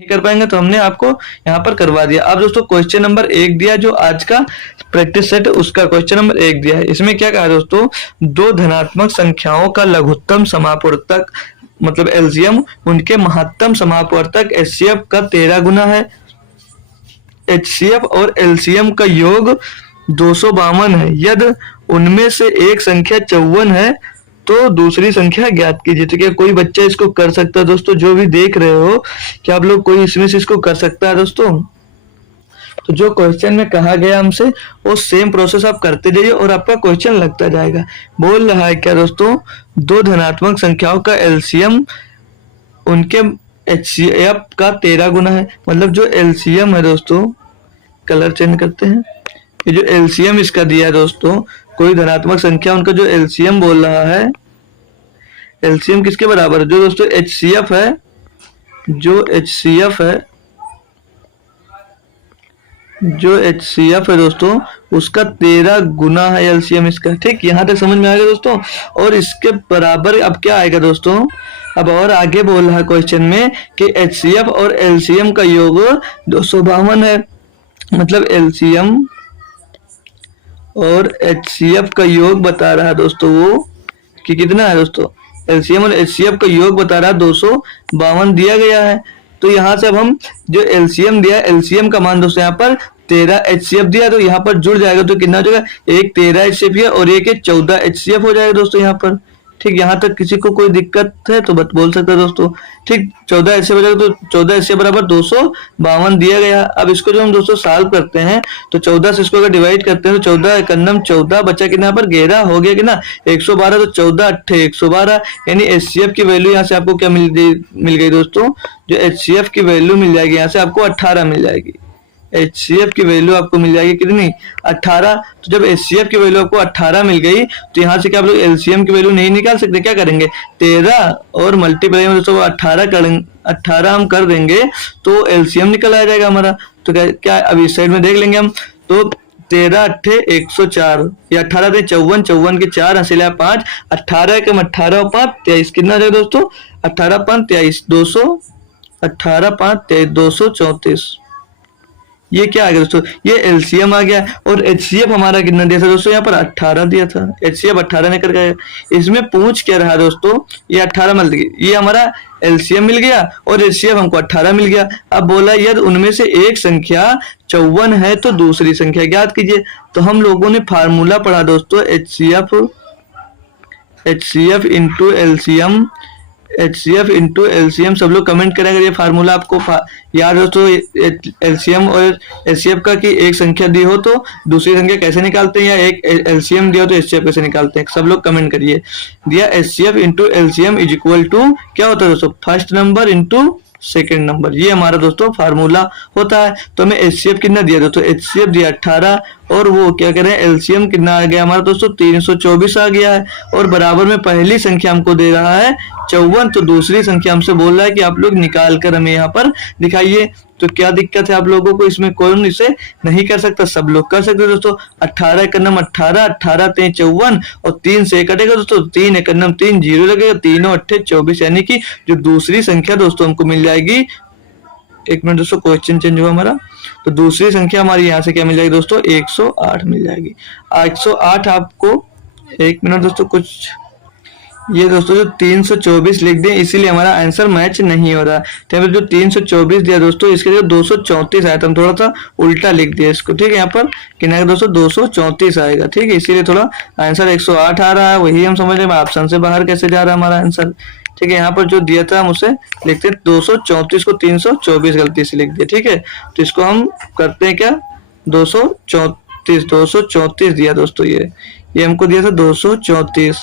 नहीं कर पाएंगे तो हमने आपको यहाँ पर करवा दिया। अब दोस्तों क्वेश्चन नंबर 1 दिया, जो आज का प्रैक्टिस सेट उसका क्वेश्चन नंबर 1 दिया है। इसमें क्या कहा दोस्तों, दो धनात्मक संख्याओं का लघुत्तम समापवर्तक मतलब एलसीएम उनके महत्तम समापवर्तक एचसीएफ का 13 गुना है। एचसीएफ और एलसीएम का योग 252 है। यदि उनमें से एक संख्या 54 है तो दूसरी संख्या ज्ञात कीजिए। तो क्या कोई बच्चा इसको कर सकता है दोस्तों? जो भी देख रहे हो, क्या आप लोग कोई इसमें से इसको कर सकता है दोस्तों? तो जो क्वेश्चन में कहा गया हमसे वो सेम प्रोसेस आप करते जाइए और आपका क्वेश्चन लगता जाएगा। बोल रहा है क्या दोस्तों, दो धनात्मक संख्याओं का एलसीएम उनके एचसीएफ का 13 गुना है। मतलब जो एलसीएम है दोस्तों, कलर चेंज करते हैं, ये जो एलसीएम इसका दिया है दोस्तों, कोई धनात्मक संख्या उनका जो एलसीएम बोल रहा है, एलसीएम किसके बराबर है? जो दोस्तों एचसीएफ है, जो एचसीएफ है, जो एचसीएफ है दोस्तों उसका 13 गुना है एलसीएम इसका। ठीक, यहाँ तक समझ में आ गया दोस्तों। और इसके बराबर अब क्या आएगा दोस्तों, अब और आगे बोल रहा है क्वेश्चन में कि एचसीएफ और एलसीएम का योग 252 है। मतलब एलसीएम और एचसीएफ का योग बता रहा है दोस्तों वो कि कितना है दोस्तों, एलसीएम और एचसीएफ का योग बता रहा है 252 दिया गया है। तो यहाँ से अब हम जो एलसीएम दिया है, एलसीएम का मान दोस्तों यहाँ पर 13 एचसीएफ दिया, तो यहाँ पर जुड़ जाएगा तो कितना हो जाएगा, एक 13 एचसीएफ है और एक 14 एचसीएफ हो जाएगा दोस्तों यहाँ पर। ठीक, यहाँ तक किसी को कोई दिक्कत है तो बोल सकते हैं दोस्तों। ठीक, 14 एचसीएफ हो जाएगा तो 14 एचसीएफ बराबर 252 दिया गया। अब इसको जो हम दोस्तों सॉल्व करते हैं तो 14 से इसको अगर डिवाइड करते हैं तो 14 एकन्नम 14 बचा कितना यहाँ पर 11 हो गया कि ना 112, तो 14 अट्ठे 112, यानी एचसीएफ की वैल्यू यहाँ से आपको क्या मिल गई दोस्तों, जो एचसीएफ की वैल्यू मिल जाएगी यहाँ से आपको 18 मिल जाएगी। एचसीएफ की वैल्यू आपको मिल जाएगी कितनी, 18। तो जब एचसीएफ की वैल्यू आपको 18 मिल गई तो यहाँ से क्या आप लोग एलसीएम की वैल्यू नहीं निकाल सकते? क्या करेंगे, 13 और मल्टीप्लाई में दोस्तों 18 हम कर देंगे तो एलसीएम निकल आ जाएगा हमारा। तो क्या अब इस साइड में देख लेंगे हम, तो 13 अट्ठे 104, या 18 थे 54, 54 के 4 हंसिला 5, 18 कम 18 5 23, कितना जाएगा दोस्तों, 18 5 23, 200, 18 5 23, 234। ये क्या आ गया दोस्तों, ये एलसीएम आ गया। और एचसीएफ हमारा कितना दिया था दोस्तों, यहाँ पर 18 दिया था, एचसीएफ 18 निकल गया। इसमें पूछ क्या रहा दोस्तों, ये 18 मिल गई, ये हमारा एलसीएम मिल गया और एचसीएफ हमको 18 मिल गया। अब बोला यदि उनमें से एक संख्या 54 है तो दूसरी संख्या ज्ञात कीजिए। तो हम लोगों ने फार्मूला पढ़ा दोस्तों, HCF into LCM, HCF into LCM. सब लोग कमेंट करें अगर ये फार्मूला आपको याद हो तो, एलसीएम और एचसीएफ का कि एक संख्या दी हो तो दूसरी संख्या कैसे निकालते हैं, या एक एलसीएम दिया हो तो एचसीएफ कैसे निकालते हैं, सब लोग कमेंट करिए। दिया HCF into LCM is equal to क्या होता है दोस्तों, first number into second number, ये हमारा दोस्तों फार्मूला होता है। तो हमें एचसीएफ कितना दिया दोस्तों, एचसीएफ दिया 18 और वो क्या करें एलसीएम कितना आ गया हमारा दोस्तों 324 आ गया है। और बराबर में पहली संख्या हमको दे रहा है 54, तो दूसरी संख्या हमसे बोल रहा है कि आप लोग निकाल कर हमें यहाँ पर दिखाइए। तो क्या दिक्कत है आप लोगों को इसमें, कौन इसे नहीं कर सकता, सब लोग कर सकते दोस्तों। 18 एकन्नम 18, 18 3 54 और 3 से कटेगा दोस्तों, 3 एकन्नम 3 0 लगेगा, 3 अट्ठे 24, यानी कि जो दूसरी संख्या दोस्तों हमको मिल जाएगी। एक मिनट दोस्तों, क्वेश्चन चेंज हुआ हमारा। तो दूसरी संख्या हमारी यहाँ से क्या मिल जाएगी दोस्तों, 108 मिल जाएगी। 108 आपको, एक मिनट दोस्तों, कुछ ये दोस्तों जो 324 लिख दें इसीलिए हमारा आंसर मैच नहीं हो रहा। तो जो 324 दिया दोस्तों इसके लिए 234 आया था, हम थोड़ा सा उल्टा लिख दिया इसको। ठीक है, यहाँ पर कितना दोस्तों 234 आएगा। ठीक है, इसीलिए थोड़ा आंसर 108 आ रहा है, वही हम समझ रहे हैं ऑप्शन से बाहर कैसे जा रहा है हमारा आंसर। ठीक है, यहाँ पर जो दिया था हम उसे लिखते 234 को 324 गलती से लिख दिया। ठीक है, तो इसको हम करते हैं क्या, 234 दिया दोस्तों, ये हमको दिया था 234।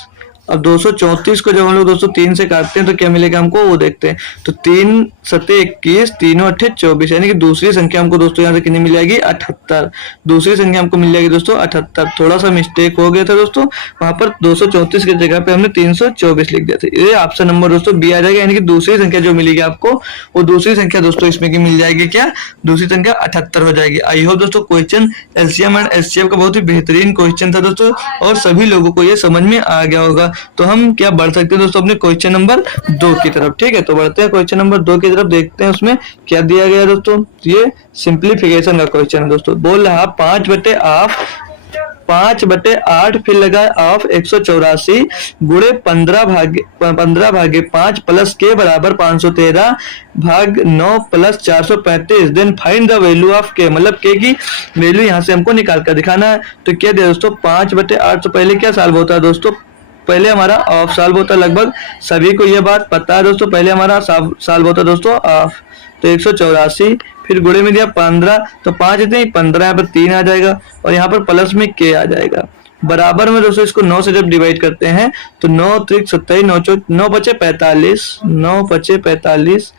अब 234 को जब हम लोग दोस्तों 3 से काटते हैं तो क्या मिलेगा हमको, वो देखते हैं। तो 3 सत्ते 21, 3 अट्ठे 24, यानी कि दूसरी संख्या हमको दोस्तों यहाँ से कितनी मिल जाएगी, 78। दूसरी संख्या हमको मिल जाएगी दोस्तों 78। थोड़ा सा मिस्टेक हो गया था दोस्तों, वहां पर 234 की जगह पे हमने 324 लिख दिया था। ये ऑप्शन नंबर दोस्तों बी आ जाएगा, यानी कि दूसरी संख्या जो मिलेगी आपको वो दूसरी संख्या दोस्तों इसमें की मिल जाएगी क्या, दूसरी संख्या 78 हो जाएगी। आई होप दोस्तों क्वेश्चन एलसीएम एंड एचसीएफ का बहुत ही बेहतरीन क्वेश्चन था दोस्तों, और सभी लोगों को ये समझ में आ गया होगा। तो हम क्या बढ़ सकते हैं दोस्तों अपने क्वेश्चन नंबर 2 की तरफ। ठीक है, तो बढ़ते हैं क्वेश्चन नंबर 2 की तरफ, देखते हैं उसमें क्या दिया गया है दोस्तों। ये सिंप्लीफिकेशन का क्वेश्चन है दोस्तों। बोल रहा 5/8 फिर लगा ऑफ 184 गुणे 15 भागे 5 प्लस के बराबर 513 भाग 9 प्लस 435। Then find the value of K, मतलब के की वैल्यू यहाँ से हमको निकाल कर दिखाना है। तो क्या दिया दोस्तों 5/8। तो पहले क्या सॉल्व होता है दोस्तों, पहले हमारा ऑफ सॉल्व होता है, लगभग सभी को यह बात पता है दोस्तों। पहले हमारा सॉल्व होता है दोस्तों ऑफ, तो 184 फिर गुणे में दिया 15, तो 5 इतने 15, यहाँ पर 3 आ जाएगा और यहाँ पर प्लस में के आ जाएगा। बराबर में दोस्तों इसको 9 से जब डिवाइड करते हैं तो 9 त्रिक 27, 9 बचे 45, 9 बचे 45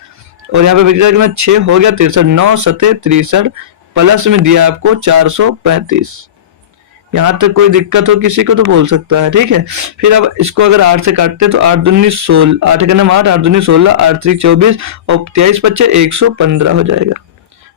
और यहाँ पे बचेगा कितना 6 हो गया 63, 9 सते 63 प्लस में दिया आपको 435। यहाँ तक कोई दिक्कत हो किसी को तो बोल सकता है। ठीक है, फिर अब इसको अगर 8 से काटते हैं तो 8 दूनी 16, 8 का नाम 8, 8 दूनी 16, 8 3 24 और 23 बच्चे 115 हो जाएगा।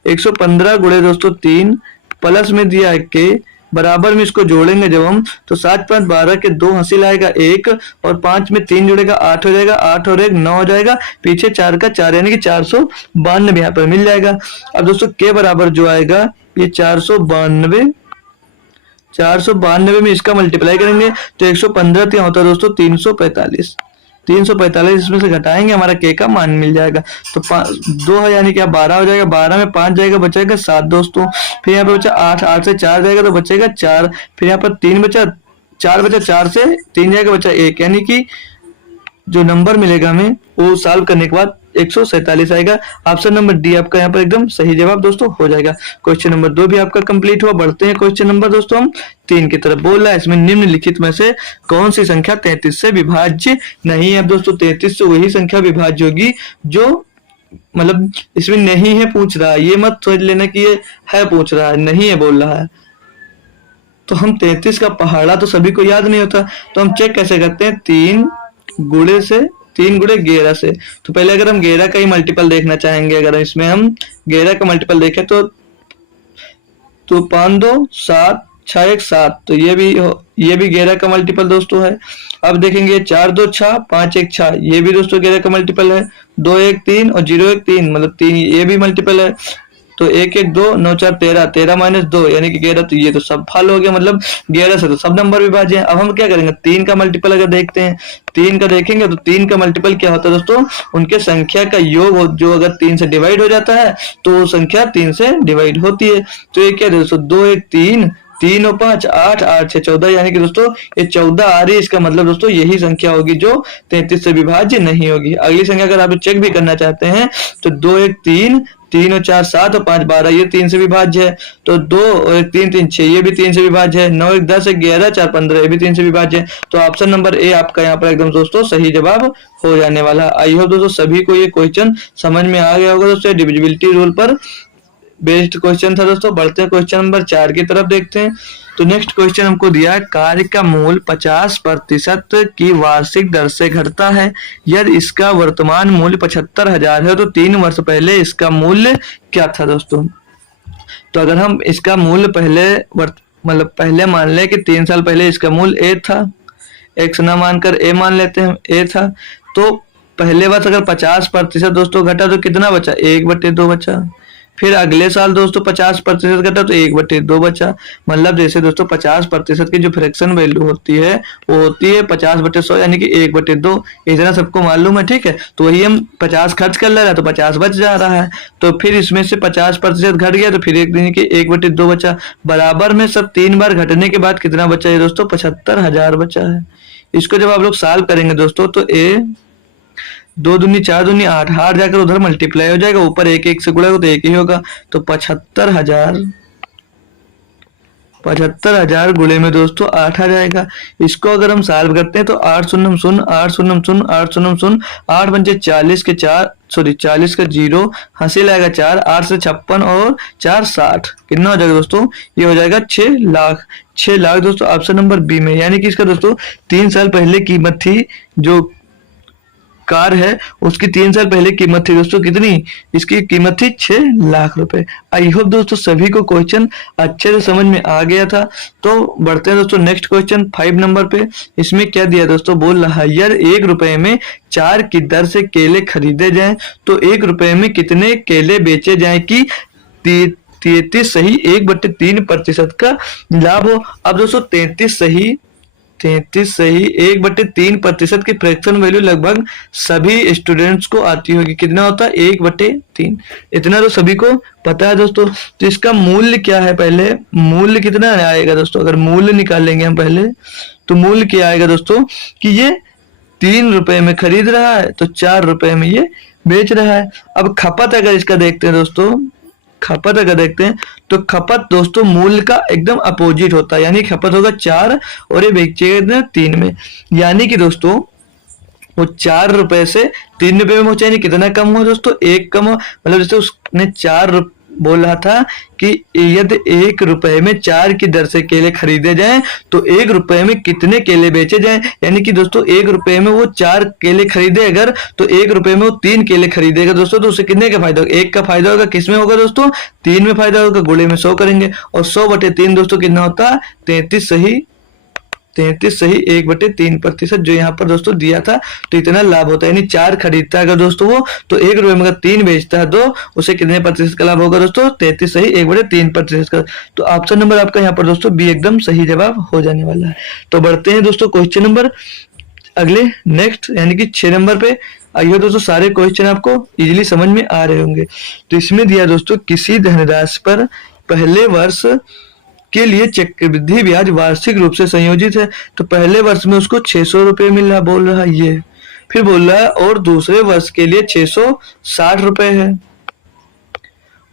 115 गुणे दोस्तों 3 प्लस में दिया के बराबर में इसको जोड़ेंगे जब हम तो 7 5 12 के 2 हासिल आएगा 1 और 5 में 3 जुड़ेगा 8 हो जाएगा, 8 और 1 9 हो जाएगा, पीछे 4 का 4 यानी कि 492 यहाँ पर मिल जाएगा। अब दोस्तों के बराबर जो आएगा ये 492 में इसका मल्टीप्लाई करेंगे तो 115 क्या होता है दोस्तों 345। 345 इसमें से घटाएंगे हमारा के का मान मिल जाएगा। तो 2 है यानी क्या 12 हो जाएगा, 12 में 5 जाएगा बचेगा 7 दोस्तों। फिर यहाँ पे बचा 8, 8 से 4 जाएगा तो बचेगा 4, फिर यहाँ पर 3 बचा, 4 बचा, 4 से 3 जाएगा बचा 1, यानी कि जो नंबर मिलेगा हमें वो सॉल्व करने के बाद 147 आएगा। ऑप्शन नंबर डी आपका यहाँ पर एकदम सही जवाब दोस्तों हो जाएगा। क्वेश्चन नंबर 2 भी आपका कंप्लीट हुआ। बढ़ते हैं क्वेश्चन नंबर दोस्तों हम 3 की तरफ। बोल रहा है इसमें निम्नलिखित में से कौन सी संख्या 33 से विभाज्य नहीं है। दोस्तों 33 से वही संख्या विभाज्य होगी जो मतलब इसमें नहीं है पूछ रहा है, ये मत सोच लेना कि ये है पूछ रहा है, नहीं है बोल रहा है। तो हम 33 का पहाड़ा तो सभी को याद नहीं होता, तो हम चेक कैसे करते हैं 3 गुणे 11 से। तो पहले अगर हम 11 का ही मल्टीपल देखना चाहेंगे, अगर इसमें हम 11 का मल्टीपल देखें तो 5 2 7 6 1 7, तो ये भी 11 का मल्टीपल दोस्तों है। अब देखेंगे 4 2 6 5 1 6, ये भी दोस्तों 11 का मल्टीपल है। 2 1 3 और 0 1 3 मतलब 3, ये भी मल्टीपल है। तो 1 1 2 9 4 13, 13 माइनस 2 यानी कि 11, तो ये तो सब फल हो गया, मतलब 11 से तो सब नंबर विभाज्य हैं। अब हम क्या करेंगे 3 का मल्टीपल अगर देखते हैं, 3 का देखेंगे तो 3 का मल्टीपल क्या होता है दोस्तों, उनके संख्या का योग जो अगर 3 से डिवाइड हो जाता है तो वो संख्या 3 से डिवाइड होती है। तो ये क्या है दोस्तों 2 1 3, 3 और 5 8, 8 6 14, यानी कि दोस्तों ये 14 आ रही है। इसका मतलब दोस्तों यही संख्या होगी जो 33 से विभाज्य नहीं होगी। अगली संख्या अगर आप चेक भी करना चाहते हैं तो 2 1 3, 3 और 4 7 और 5 12, ये 3 से विभाज्य है। तो 2 और 1 3 3 6, ये भी 3 से विभाज्य है। 9 1 10 11 4 15, ये भी 3 से विभाज्य है। तो ऑप्शन नंबर ए आपका यहाँ पर एकदम दोस्तों सही जवाब हो जाने वाला। आई होप दोस्तों सभी को ये क्वेश्चन समझ में आ गया होगा दोस्तों। डिविजिबिलिटी रूल पर बेस्ड क्वेश्चन था दोस्तों। बढ़ते हैं क्वेश्चन नंबर 4 की तरफ देखते हैं। तो नेक्स्ट क्वेश्चन हमको दिया है कार्य का मूल 50% की वार्षिक दर से घटता है यदि इसका वर्तमान मूल्य 75,000 है तो 3 वर्ष पहले इसका मूल्य क्या था दोस्तों। तो अगर हम इसका मूल्य पहले मान लें कि 3 साल पहले इसका मूल्य ए था, एक्स ना मानकर ए मान लेते हैं ए था, तो पहले वर्ष अगर 50% दोस्तों घटा तो कितना बचा 1/2 बचा। फिर अगले साल दोस्तों 50% घटा तो 1/2 बचा। मतलब जैसे दोस्तों 50% की जो फ्रैक्शन वैल्यू होती है वो होती है 50/100 यानी कि 1/2। इतना सबको मालूम है, ठीक है। तो वही हम 50 खर्च कर ले रहे हैं तो 50 बच जा रहा है। तो फिर इसमें से 50% घट गया तो फिर एक दिन की 1/2 बचा। बराबर में सब 3 बार घटने के बाद कितना बचा है दोस्तों 75,000 बचा है। इसको जब आप लोग सॉल्व करेंगे दोस्तों तो 2 दूनी 4 दूनी 8, हार जाकर उधर मल्टीप्लाई हो जाएगा, ऊपर 1 1 से गुणा तो 1 ही होगा। तो 75,000 गुणे में दोस्तों 8 आ जाएगा। इसको अगर हम सॉल्व करते हैं तो 8 शून्य 0 8 शून्य 0 8 शून्य 0 8 पंचे 40 के 40 का 0 हासिल आएगा 4, 8 से 56 और 4 60, कितना हो जाएगा दोस्तों ये हो जाएगा 6 लाख। 6 लाख दोस्तों ऑप्शन नंबर बी में, यानी कि इसका दोस्तों 3 साल पहले कीमत थी जो कार है उसकी 3 साल पहले कीमत थी दोस्तों कितनी, इसकी कीमत थी 6 लाख रुपए। आई होप दोस्तों सभी को क्वेश्चन अच्छे से समझ में आ गया था। तो बढ़ते हैं दोस्तों नेक्स्ट क्वेश्चन 5 नंबर पे। इसमें क्या दिया दोस्तों, बोल रहा है यार 1 रुपए में 4 की दर से केले खरीदे जाएं तो 1 रुपए में कितने केले बेचे जाएं कि 33 सही 1/3% का लाभ हो। अब दोस्तों 33 सही 1/3% की फ्रैक्शन वैल्यू लगभग सभी स्टूडेंट्स को आती होगी। कितना होता है 1/3, इतना तो सभी को पता है दोस्तों। तो इसका मूल्य क्या है, पहले मूल्य कितना आएगा दोस्तों, अगर मूल्य निकालेंगे हम पहले तो मूल्य क्या आएगा दोस्तों कि ये 3 रुपए में खरीद रहा है तो 4 रुपए में ये बेच रहा है। अब खपत अगर इसका देखते हैं दोस्तों, खपत अगर देखते हैं तो खपत दोस्तों मूल्य का एकदम अपोजिट होता है, यानी खपत होगा 4 और ये बेचेगा 3 में, यानी कि दोस्तों वो 4 रुपए से 3 रुपए में पहुंचा, यानी कितना कम हुआ दोस्तों, 1 कम हुआ। मतलब जैसे उसने 4 बोल रहा था कि यदि 1 रुपए में 4 की दर से केले खरीदे जाएं तो 1 रुपए में कितने केले बेचे जाएं, यानी कि दोस्तों 1 रुपए में वो 4 केले खरीदे अगर तो 1 रुपए में वो 3 केले खरीदेगा दोस्तों, तो उसे कितने का फायदा होगा, 1 का फायदा होगा। किसमें होगा दोस्तों, 3 में फायदा होगा, गुणे में 100 करेंगे और 100/3 दोस्तों कितना होता है 33 सही 1/3% जो यहाँ पर दोस्तों दिया था। तो इतना लाभ होता है, यानी 4 खरीदता है अगर दोस्तों वो तो 1 रुपए में अगर 3 बेचता है तो उसे कितने प्रतिशत का लाभ होगा दोस्तों 33 सही 1/3% का। तो ऑप्शन नंबर आपका यहाँ पर दोस्तों बी एकदम सही जवाब हो जाने वाला है। तो बढ़ते हैं दोस्तों क्वेश्चन नंबर अगले नेक्स्ट यानी कि 6 नंबर पे। आइए दोस्तों सारे क्वेश्चन आपको इजीली समझ में आ रहे होंगे। तो इसमें दिया दोस्तों किसी धनराशि पर पहले वर्ष के लिए चक्रवृद्धि ब्याज वार्षिक रूप से संयोजित है, तो पहले वर्ष में उसको 600 रुपए मिल रहा बोल रहा है ये, फिर बोल रहा है और दूसरे वर्ष के लिए 660 रुपए है।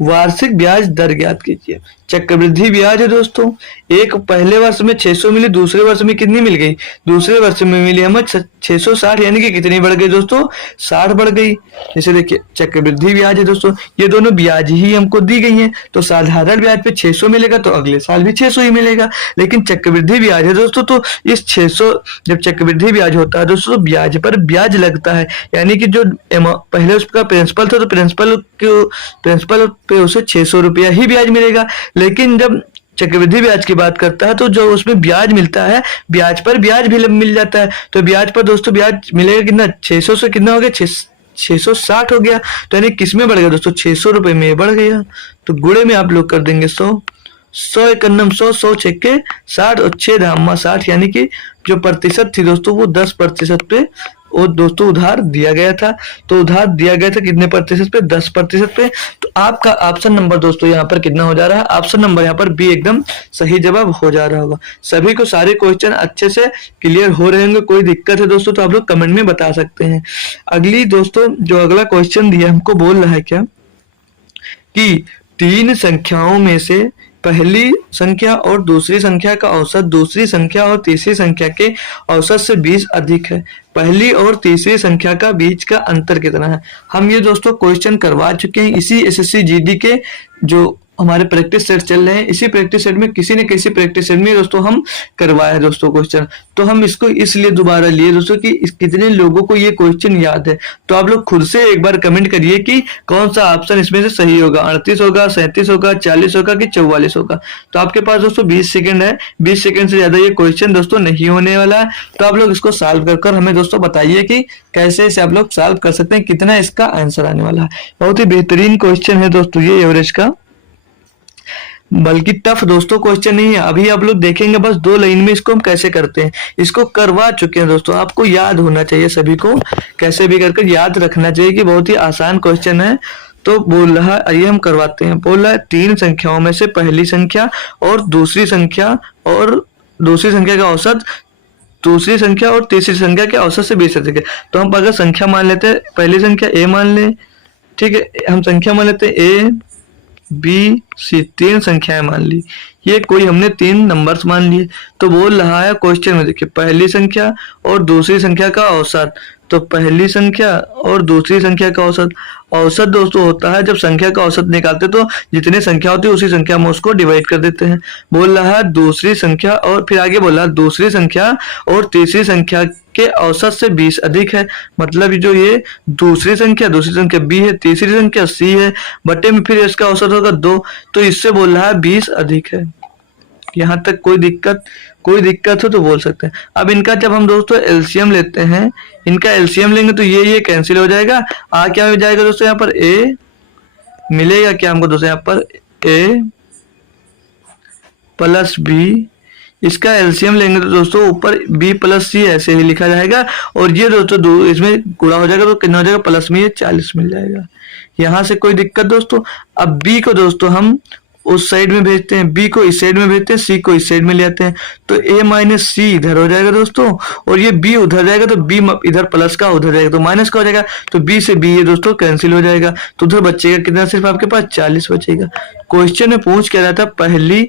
वार्षिक ब्याज दर ज्ञात कीजिए। चक्रवृद्धि ब्याज है दोस्तों, एक पहले वर्ष में 600 मिली, दूसरे वर्ष में कितनी मिल गई, दूसरे वर्ष में मिली हमें 660, यानी कि कितनी बढ़ गई दोस्तों 60 बढ़ गई। जैसे देखिए चक्रवृद्धि ब्याज है दोस्तों, ये दोनों ब्याज ही हमको दी गई हैं, तो साधारण ब्याज पे 600 मिलेगा तो अगले साल भी 600 ही मिलेगा। लेकिन चक्रवृद्धि ब्याज है दोस्तों, तो इस 600 जब चक्रवृद्धि ब्याज होता है दोस्तों तो ब्याज पर ब्याज लगता है, यानी कि जो पहले उसका प्रिंसिपल था तो प्रिंसिपल पे उसे 600 रुपया ही ब्याज मिलेगा। लेकिन जब चक्रवृद्धि ब्याज की बात करता है तो जो उसमें ब्याज मिलता है ब्याज पर ब्याज भी मिल जाता है। तो ब्याज पर दोस्तों ब्याज मिलेगा कितना, 600 से कितना हो गया 660 हो गया। तो यानी किसमें बढ़ गया दोस्तों 600 रुपए में बढ़ गया। तो गुणे में आप लोग कर देंगे 100 एकन्नम 100 छक्के 60 और 6 धामा 60, यानी कि जो प्रतिशत थी दोस्तों वो 10% पे वो दोस्तों उधार दिया गया था। तो उधार दिया गया था कितने प्रतिशत पे, 10% पे। तो आपका ऑप्शन नंबर दोस्तों यहाँ पर कितना हो जा रहा है, ऑप्शन नंबर यहाँ पर बी एकदम सही जवाब हो जा रहा होगा। सभी को सारे क्वेश्चन अच्छे से क्लियर हो रहे होंगे, कोई दिक्कत है दोस्तों तो आप लोग कमेंट में बता सकते हैं। अगली दोस्तों जो अगला क्वेश्चन दिया हमको बोल रहा है क्या कि 3 संख्याओं में से पहली संख्या और दूसरी संख्या का औसत दूसरी संख्या और तीसरी संख्या के औसत से 20 अधिक है, पहली और तीसरी संख्या का बीच का अंतर कितना है। हम ये दोस्तों क्वेश्चन करवा चुके हैं इसी एसएससी जीडी के जो हमारे प्रैक्टिस सेट चल रहे हैं, इसी प्रैक्टिस सेट में किसी न किसी प्रैक्टिस सेट में दोस्तों हम करवाए दोस्तों क्वेश्चन। तो हम इसको इसलिए दोबारा लिए दोस्तों कि कितने लोगों को ये क्वेश्चन याद है। तो आप लोग खुद से एक बार कमेंट करिए कि कौन सा ऑप्शन इसमें से सही होगा, 38 होगा, 37 होगा, 40 होगा कि 44 होगा। तो आपके पास दोस्तों 20 सेकंड है, 20 सेकंड से ज्यादा ये क्वेश्चन दोस्तों नहीं होने वाला है। तो आप लोग इसको सॉल्व कर हमें दोस्तों बताइए कि कैसे इसे आप लोग सॉल्व कर सकते हैं, कितना इसका आंसर आने वाला है। बहुत ही बेहतरीन क्वेश्चन है दोस्तों ये एवरेज का, बल्कि टफ दोस्तों क्वेश्चन नहीं है। अभी आप लोग देखेंगे बस 2 लाइन में इसको हम कैसे करते हैं, इसको करवा चुके हैं दोस्तों। आपको याद होना चाहिए, सभी को कैसे भी करके याद रखना चाहिए कि बहुत ही आसान क्वेश्चन है। तो बोल रहा है, आइए हम करवाते हैं। बोल रहा है 3 संख्याओं में से पहली संख्या और दूसरी संख्या का औसत दूसरी संख्या और तीसरी संख्या के औसत से 20 अधिक है। तो हम अगर संख्या मान लेते हैं, पहली संख्या ए मान ले, ठीक है, हम संख्या मान लेते हैं ए बी सी, 3 संख्याएं मान ली, ये कोई हमने 3 नंबर्स मान लिए। तो बोल रहा है क्वेश्चन में देखिए पहली संख्या और दूसरी संख्या का औसत, तो पहली संख्या और दूसरी संख्या का औसत। औसत दोस्तों होता है जब संख्या का औसत निकालते तो जितनी संख्या होती है उसी संख्या में उसको डिवाइड कर देते हैं। बोल रहा है दूसरी संख्या, और फिर आगे बोल रहा है दूसरी संख्या और तीसरी संख्या के औसत से 20 अधिक है। मतलब जो ये दूसरी संख्या b है, तीसरी संख्या c है, बटे में फिर इसका औसत होगा 2, तो इससे बोल रहा है 20 अधिक है। यहाँ तक कोई दिक्कत हो तो बोल सकते हैं। अब इनका जब हम दोस्तों एलसीएम लेते हैं, इनका एलसीएम लेंगे तो ये कैंसिल हो जाएगा। क्या हो जाएगा दोस्तों, यहाँ पर a मिलेगा क्या हमको दोस्तों, यहाँ पर a प्लस b, इसका एलसीएम लेंगे तो दोस्तों ऊपर b प्लस c ऐसे ही लिखा जाएगा, और ये दोस्तों इसमें गुणा हो जाएगा तो कितना हो जाएगा, प्लस में ये 40 मिल जाएगा। यहाँ से कोई दिक्कत दोस्तों। अब b को दोस्तों हम उस साइड में भेजते हैं, b को इस साइड में भेजते हैं, c को इस साइड में ले आते हैं, तो a माइनस सी इधर हो जाएगा दोस्तों, और ये b उधर जाएगा तो b इधर प्लस का उधर जाएगा तो माइनस का हो जाएगा, तो b से b ये दोस्तों कैंसिल हो जाएगा, तो उधर बचेगा कितना, सिर्फ आपके पास 40 बचेगा। क्वेश्चन में पूछ क्या रहा था, पहली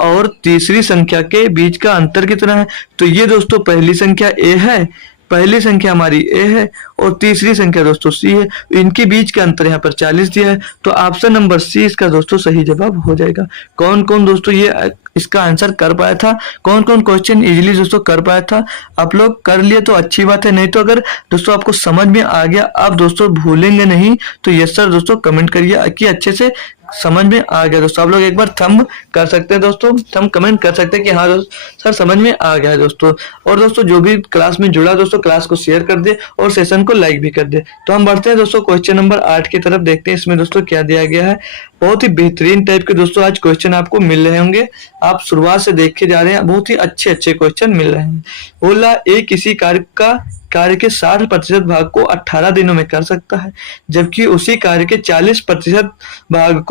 और तीसरी संख्या के बीच का अंतर कितना है, तो ये दोस्तों पहली संख्या a है, पहली संख्या हमारी a है और तीसरी संख्या दोस्तों c है, इनके बीच का अंतर यहाँ पर 40 दिया है, तो ऑप्शन नंबर सी इसका दोस्तों सही जवाब हो जाएगा। कौन कौन दोस्तों ये इसका आंसर कर पाया था, कौन कौन क्वेश्चन इजीली दोस्तों कर पाया था, आप लोग कर लिए तो अच्छी बात है, नहीं तो अगर दोस्तों आपको समझ में आ गया, आप दोस्तों भूलेंगे नहीं, तो यस सर दोस्तों कमेंट करिए कि अच्छे से समझ में आ गया। दोस्तों आप लोग एक बार थंब कर सकते हैं दोस्तों, थंब कमेंट कर सकते हैं कि हाँ दोस्तों सर समझ में आ गया है दोस्तों। और दोस्तों जो भी क्लास में जुड़ा दोस्तों क्लास को शेयर कर दे और सेशन को लाइक भी कर दे। तो हम बढ़ते हैं दोस्तों क्वेश्चन नंबर 8 की तरफ, देखते हैं इसमें दोस्तों क्या दिया गया है। बहुत ही बेहतरीन टाइप के दोस्तों आज क्वेश्चन आपको मिल रहे होंगे, आप शुरुआत से देख के जा रहे हैं, बहुत ही अच्छे क्वेश्चन मिल रहे हैं। बोला ए किसी कार्य के 60% भाग को 18 दिनों में कर सकता है, जबकि उसी कार्य के 40% भाग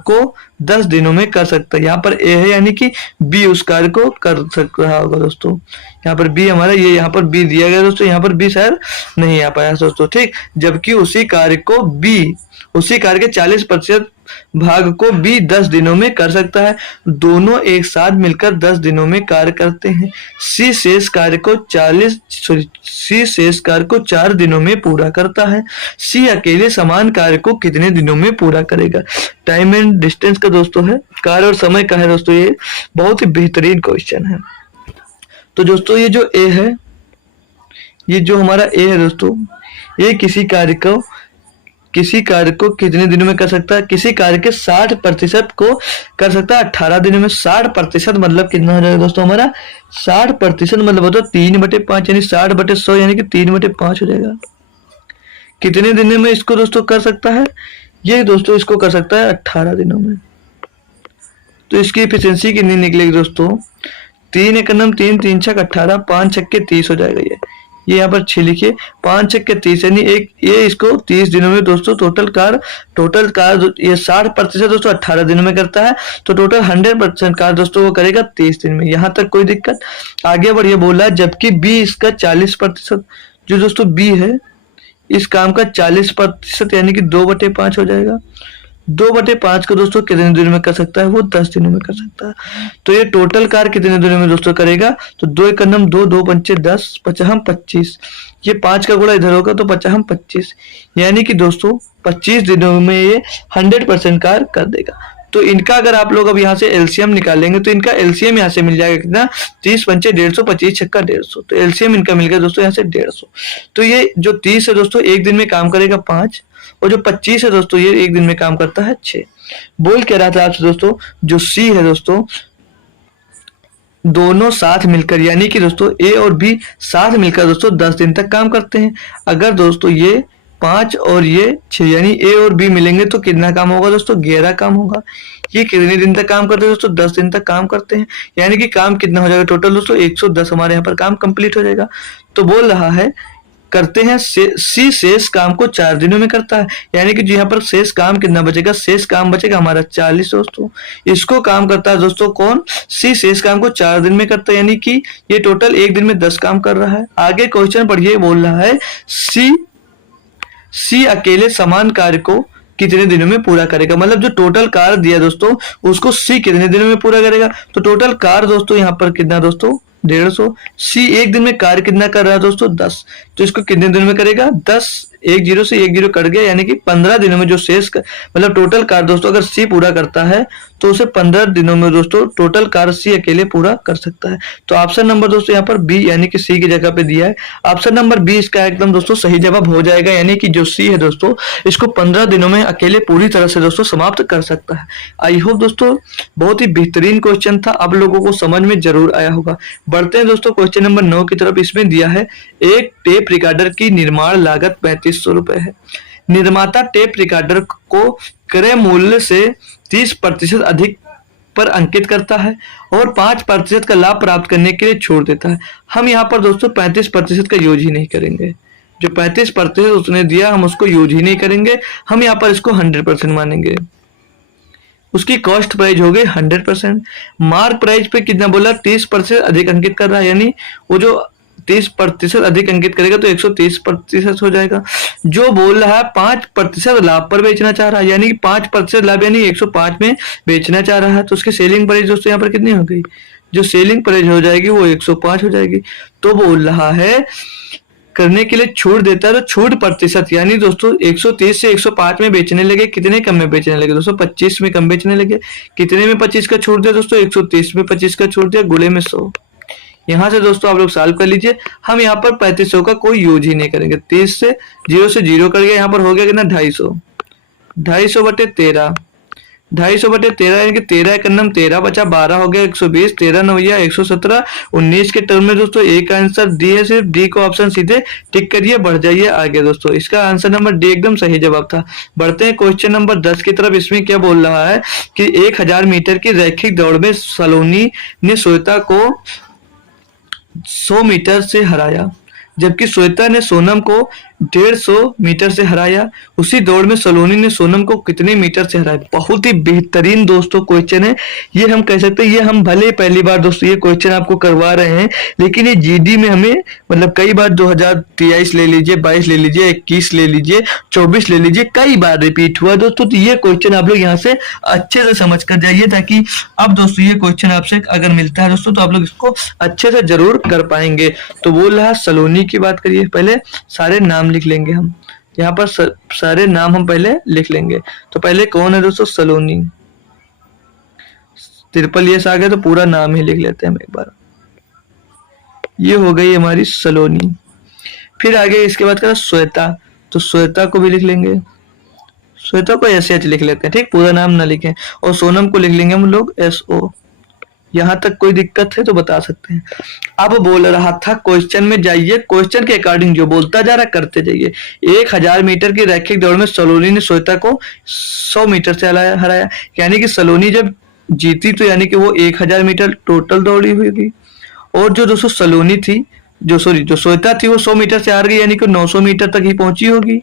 को 10 दिनों में कर सकता है। यहाँ पर ए है यानी कि बी उस कार्य को कर सक रहा होगा दोस्तों। यहाँ पर बी हमारा ये यहाँ पर बी दिया गया दोस्तों, यहाँ पर बी शायद नहीं आ पाया दोस्तों, ठीक। जबकि उसी कार्य के 40% भाग को बी 10 दिनों में कर सकता है, दोनों एक साथ मिलकर 10 दिनों में कार्य करते हैं। सी शेष कार्य को 4 दिनों में पूरा करता है। सी अकेले समान कार्य को कितने दिनों में पूरा करेगा। टाइम एंड डिस्टेंस का दोस्तों है, कार्य और समय का है दोस्तों, ये बहुत ही बेहतरीन क्वेश्चन है। तो दोस्तों ये जो ए है, ये जो हमारा ए है दोस्तों, ये किसी कार्य को कितने दिनों में कर सकता है, किसी कार्य के 60% को कर सकता है 18 दिनों में। 60% मतलब कितना हो जाएगा दोस्तों हमारा, 60% मतलब होता है 3/5 यानी 60/100 यानी कि 3/5 हो जाएगा। कितने दिनों में इसको दोस्तों कर सकता है, ये दोस्तों इसको कर सकता है 18 दिनों में। तो इसकी एफिशिएंसी कितनी निकलेगी दोस्तों, 3 × 9 3, 3 × 6 18, 5 × 30 हो जाएगा। ये यहाँ पर 6 लिखिए, 5 × 30 यानी ये इसको 30 दिनों में दोस्तों टोटल कार ये 60% दोस्तों 18 दिनों में करता है, तो टोटल 100% कार दोस्तों वो करेगा 30 दिन में। यहाँ तक कोई दिक्कत। आगे बढ़िए बोला है, जबकि बी इसका 40% जो दोस्तों बी है इस काम का 40% यानी कि 2/5 हो जाएगा। 2/5 को दोस्तों कितने दिनों में कर सकता है, वो 10 दिनों में कर सकता है। तो ये टोटल कार कितने दिनों में दोस्तों करेगा, तो 2 × 9 2, 2 × 5 10, 5 × 25, ये 5 का गुणा इधर होगा तो 5 × 25 यानी कि दोस्तों 25 दिनों में ये 100% कार कर देगा। तो इनका अगर आप लोग अब यहाँ से एलसीएम निकालेंगे तो इनका एलसीएम यहाँ से मिल जाएगा कितना, 30 × 5 150, 25 × 6 150, तो एलसीएम इनका मिल गया दोस्तों यहाँ से 150। तो ये जो 30 है दोस्तों एक दिन में काम करेगा 5, और जो 25 है दोस्तों ये एक दिन में काम करता है 6। बोल क्या रहा था आपसे दोस्तों, जो सी है दोस्तों दोनों साथ मिलकर यानी कि दोस्तों ए और बी साथ मिलकर दोस्तों 10 दिन तक काम करते हैं। अगर दोस्तों ये 5 और ये 6 यानी ए और बी मिलेंगे तो कितना काम होगा दोस्तों, 11 काम होगा। ये कितने दिन तक काम करते हैं दोस्तों, 10 दिन तक काम करते हैं, यानी कि काम कितना हो जाएगा टोटल दोस्तों 110 हमारे यहाँ पर काम कंप्लीट हो जाएगा। तो बोल रहा है करते हैं सी शेष काम को 4 दिनों में करता है, यानी कि जो यहाँ पर शेष काम कितना बचेगा, शेष काम बचेगा हमारा 40 दोस्तों। इसको काम करता है दोस्तों कौन, सी शेष काम को 4 दिन में करता है, यानी कि ये टोटल एक दिन में 10 काम कर रहा है। आगे क्वेश्चन पढ़िए, बोल रहा है सी अकेले समान कार्य को कितने दिनों में पूरा करेगा। मतलब जो टोटल कार्य दिया दोस्तों उसको सी कितने दिनों में पूरा करेगा, तो टोटल कार्य दोस्तों यहाँ पर कितना दोस्तों 150। सी एक दिन में कार्य कितना कर रहा है दोस्तों 10, तो इसको कितने दिन में करेगा 10। एक जीरो से एक जीरो कट गया, यानी कि 15 दिनों में जो शेष मतलब टोटल कार्य दोस्तों अगर सी पूरा करता है तो उसे 15 दिनों में दोस्तों टोटल कार्य सी अकेले पूरा कर सकता है। तो ऑप्शन नंबर दोस्तों यहाँ पर बी यानी कि सी की जगह पे दिया है। ऑप्शन नंबर बी इसका एकदम दोस्तों सही जवाब हो जाएगा, यानी कि जो सी है दोस्तों इसको 15 दिनों में अकेले पूरी तरह से दोस्तों समाप्त कर सकता है। आई होप दोस्तों बहुत ही बेहतरीन क्वेश्चन था, आप लोगों को समझ में जरूर आया होगा। बढ़ते हैं दोस्तों क्वेश्चन नंबर 9 की तरफ। इसमें दिया है एक टेप रिकॉर्डर की निर्माण लागत 3500 रुपए है। निर्माता टेप रिकॉर्डर को क्रय मूल्य से 30% अधिक पर अंकित करता है और 5% का लाभ प्राप्त करने के लिए छोड़ देता है। हम यहाँ पर दोस्तों 35% का यूज ही नहीं करेंगे, जो 35% उसने दिया हम उसको यूज ही नहीं करेंगे, हम यहाँ पर इसको 100% मानेंगे। उसकी कॉस्ट प्राइस हो गई 100%। मार्क प्राइस पे कितना बोला 30% अधिक अंकित कर रहा है, यानी वो जो 30% अधिक अंकित करेगा तो 130% हो जाएगा। जो बोल रहा है 5% लाभ पर बेचना चाह रहा है, यानी कि 5% लाभ यानी 105 में बेचना चाह रहा है, तो उसकी सेलिंग प्राइस दोस्तों यहाँ पर कितनी हो गई, जो सेलिंग प्राइस हो जाएगी वो 105 हो जाएगी। तो बोल रहा है करने के लिए छूट देता है, तो छूट प्रतिशत यानी दोस्तों 130 से 105 में बेचने लगे, कितने कम में बेचने लगे दोस्तों 25 में कम बेचने लगे। कितने में 25 का छूट दिया दोस्तों 130 में 25 का छूट दिया, गुणे में 100। यहाँ से दोस्तों आप लोग सॉल्व कर लीजिए। हम यहाँ पर 3500 का कोई यूज ही नहीं करेंगे, 30 से 0 कर गया, यहाँ पर हो गया कितना 250। 250 बटे 13, 250 बटे 13 यानी कि 13 एक नम 13 बचा 12 हो गया 120, 13 9 117, 19 के टर्म में दोस्तों एक आंसर डी है, सिर्फ डी को ऑप्शन सीधे टिक करिए, बढ़ जाइए आगे दोस्तों। इसका आंसर नंबर डी एकदम सही जवाब था। बढ़ते हैं क्वेश्चन नंबर 10 की तरफ। इसमें क्या बोल रहा है कि 1000 मीटर की रैखिक दौड़ में सलोनी ने श्वेता को 100 मीटर से हराया, जबकि श्वेता ने सोनम को 150 मीटर से हराया। उसी दौड़ में सलोनी ने सोनम को कितने मीटर से हराया। बहुत ही बेहतरीन दोस्तों क्वेश्चन है ये, हम कह सकते हैं ये हम भले पहली बार दोस्तों ये क्वेश्चन आपको करवा रहे हैं, लेकिन ये जीडी में हमें मतलब कई बार 2023 ले लीजिए, 22 ले लीजिए, 21 ले लीजिए, 24 ले लीजिए, कई बार रिपीट हुआ दोस्तों। तो ये क्वेश्चन आप लोग यहाँ से अच्छे से समझ कर जाइए, ताकि अब दोस्तों ये क्वेश्चन आपसे अगर मिलता है दोस्तों तो आप लोग इसको अच्छे से जरूर कर पाएंगे। तो बोल रहा सलोनी की बात करिए, पहले सारे नाम लिख लेंगे हम यहाँ पर, सारे नाम हम पहले लिख लेंगे। तो पहले कौन है दोस्तों सलोनी, ट्रिपल एस आ गया तो पूरा नाम ही लिख लेते हैं हम एक बार। ये हो गई हमारी सलोनी। फिर आगे इसके बाद करा श्वेता, तो श्वेता को भी लिख लेंगे, श्वेता को ऐसे लिख लेते हैं, ठीक, पूरा नाम ना लिखें। और सोनम को लिख लेंगे हम लोग SO। यहाँ तक कोई दिक्कत है तो बता सकते हैं। अब बोल रहा था क्वेश्चन में जाइए, क्वेश्चन के अकॉर्डिंग जो बोलता जा रहा करते जाइए। 1000 मीटर की रैखिक दौड़ में सलोनी ने श्वेता को 100 मीटर से हराया, यानी कि सलोनी जब जीती तो यानी कि वो 1000 मीटर टोटल दौड़ी हुई, और जो दोस्तों सलोनी थी जो श्वेता थी वो 100 मीटर से हार गई, यानी कि 900 मीटर तक ही पहुंची होगी,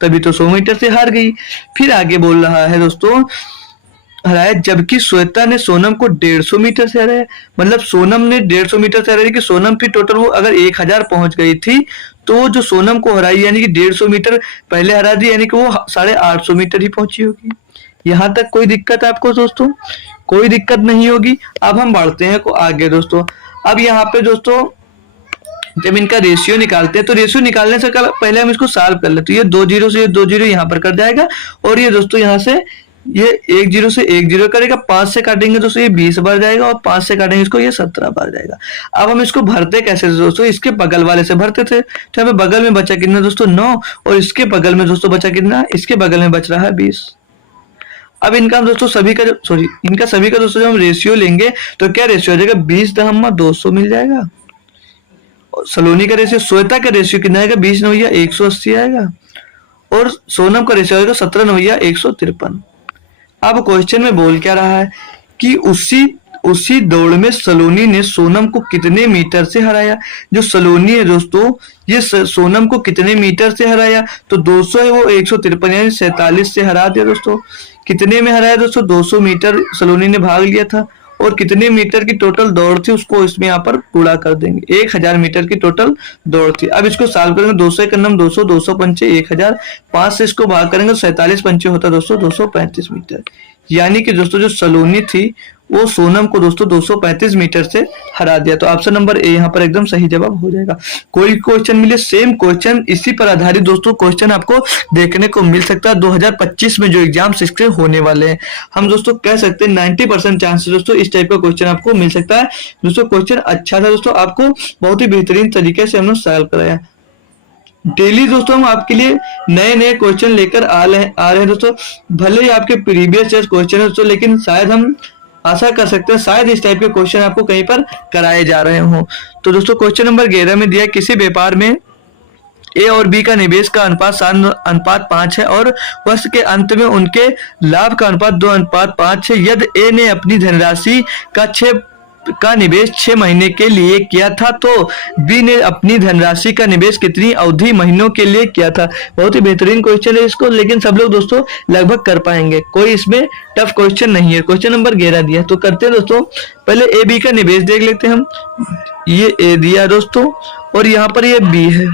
तभी तो 100 मीटर से हार गई। फिर आगे बोल रहा है दोस्तों हराया, जबकि श्वेता ने सोनम को 150 मीटर से हराया। मतलब सोनम ने 150 मीटर से हराई, कि सोनम फिर टोटल वो अगर 1000 पहुंच गई थी तो जो सोनम को हराई यानी कि 150 मीटर पहले हरा दी, यानी कि वो 850 मीटर ही पहुंची होगी। यहाँ तक कोई दिक्कत आपको दोस्तों, कोई दिक्कत नहीं होगी। अब हम बढ़ते हैं आगे दोस्तों। अब यहाँ पे दोस्तों जब इनका रेशियो निकालते हैं तो रेशियो निकालने से पहले हम इसको सॉल्व कर लेते हैं। ये 2 0 से 2 0 यहाँ पर कर जाएगा, और ये दोस्तों यहाँ से ये 1 0 से 1 0 करेगा, 5 से काटेंगे दोस्तों ये 20 बार जाएगा, और 5 से काटेंगे इसको ये 17 बार जाएगा। अब हम इसको भरते कैसे दोस्तों, इसके बगल वाले से भरते थे, तो यहाँ पे बगल में बचा कितना दोस्तों 9, और इसके बगल में दोस्तों बचा कितना, इसके बगल में बच रहा है 20। अब इनका दोस्तों सभी का इनका सभी का दोस्तों जब हम रेशियो लेंगे तो क्या रेशियो हो जाएगा 20 200 मिल जाएगा। सलोनी का रेशियो, श्वेता का रेशियो कितना आएगा 20 9 180 आएगा, और सोनम का रेशियो आएगा 17 9 153। अब क्वेश्चन में बोल क्या रहा है कि उसी दौड़ में सलोनी ने सोनम को कितने मीटर से हराया। जो सलोनी है दोस्तों ये सोनम को कितने मीटर से हराया, तो 200 है वो 153 यानी 47 से हरा दिया दोस्तों। कितने में हराया दोस्तों 200 मीटर सलोनी ने भाग लिया था, और कितने मीटर की टोटल दौड़ थी उसको इसमें यहाँ पर गुणा कर देंगे। 1000 मीटर की टोटल दौड़ थी। अब इसको सॉल्व करेंगे, 200 एक नम 200, 200 पंचे 1000, 5 से इसको भाग करेंगे तो 47 पंचे होता है दोस्तों 235 मीटर। यानी कि दोस्तों जो सलोनी थी वो सोनम को दोस्तों 235 मीटर से हरा दिया। तो ऑप्शन नंबर ए यहाँ पर एकदम सही जवाब हो जाएगा। कोई क्वेश्चन मिले सेम क्वेश्चन इसी पर आधारित दोस्तों क्वेश्चन आपको देखने को मिल सकता है 2025 में जो एग्जाम्स इसके होने वाले हैं। हम दोस्तों कह सकते हैं 90% चांसेस दोस्तों इस टाइप का क्वेश्चन आपको मिल सकता है। दोस्तों क्वेश्चन अच्छा था दोस्तों, आपको बहुत ही बेहतरीन तरीके से हमने सॉल्व कराया। डेली दोस्तों हम आपके लिए नए नए क्वेश्चन लेकर आ रहे हैं दोस्तों। भले ही आपके प्रीवियस ईयर क्वेश्चन है दोस्तों, लेकिन शायद हम आशा कर सकते हैं शायद इस टाइप के क्वेश्चन आपको कहीं पर कराए जा रहे हो। तो दोस्तों क्वेश्चन नंबर 11 में दिया किसी व्यापार में ए और बी का निवेश का अनुपात 7:5 है और वर्ष के अंत में उनके लाभ का अनुपात 2:5 है। यदि ए ने अपनी धनराशि का निवेश 6 महीने के लिए किया था तो बी ने अपनी धनराशि का निवेश कितनी अवधि महीनों के लिए किया था। बहुत ही बेहतरीन क्वेश्चन है इसको, लेकिन सब लोग दोस्तों लगभग कर पाएंगे, कोई इसमें टफ क्वेश्चन नहीं है। क्वेश्चन नंबर 11 दिया, तो करते हैं दोस्तों पहले ए बी का निवेश देख लेते हैं हम। ये ए दिया दोस्तों और यहाँ पर ये बी है,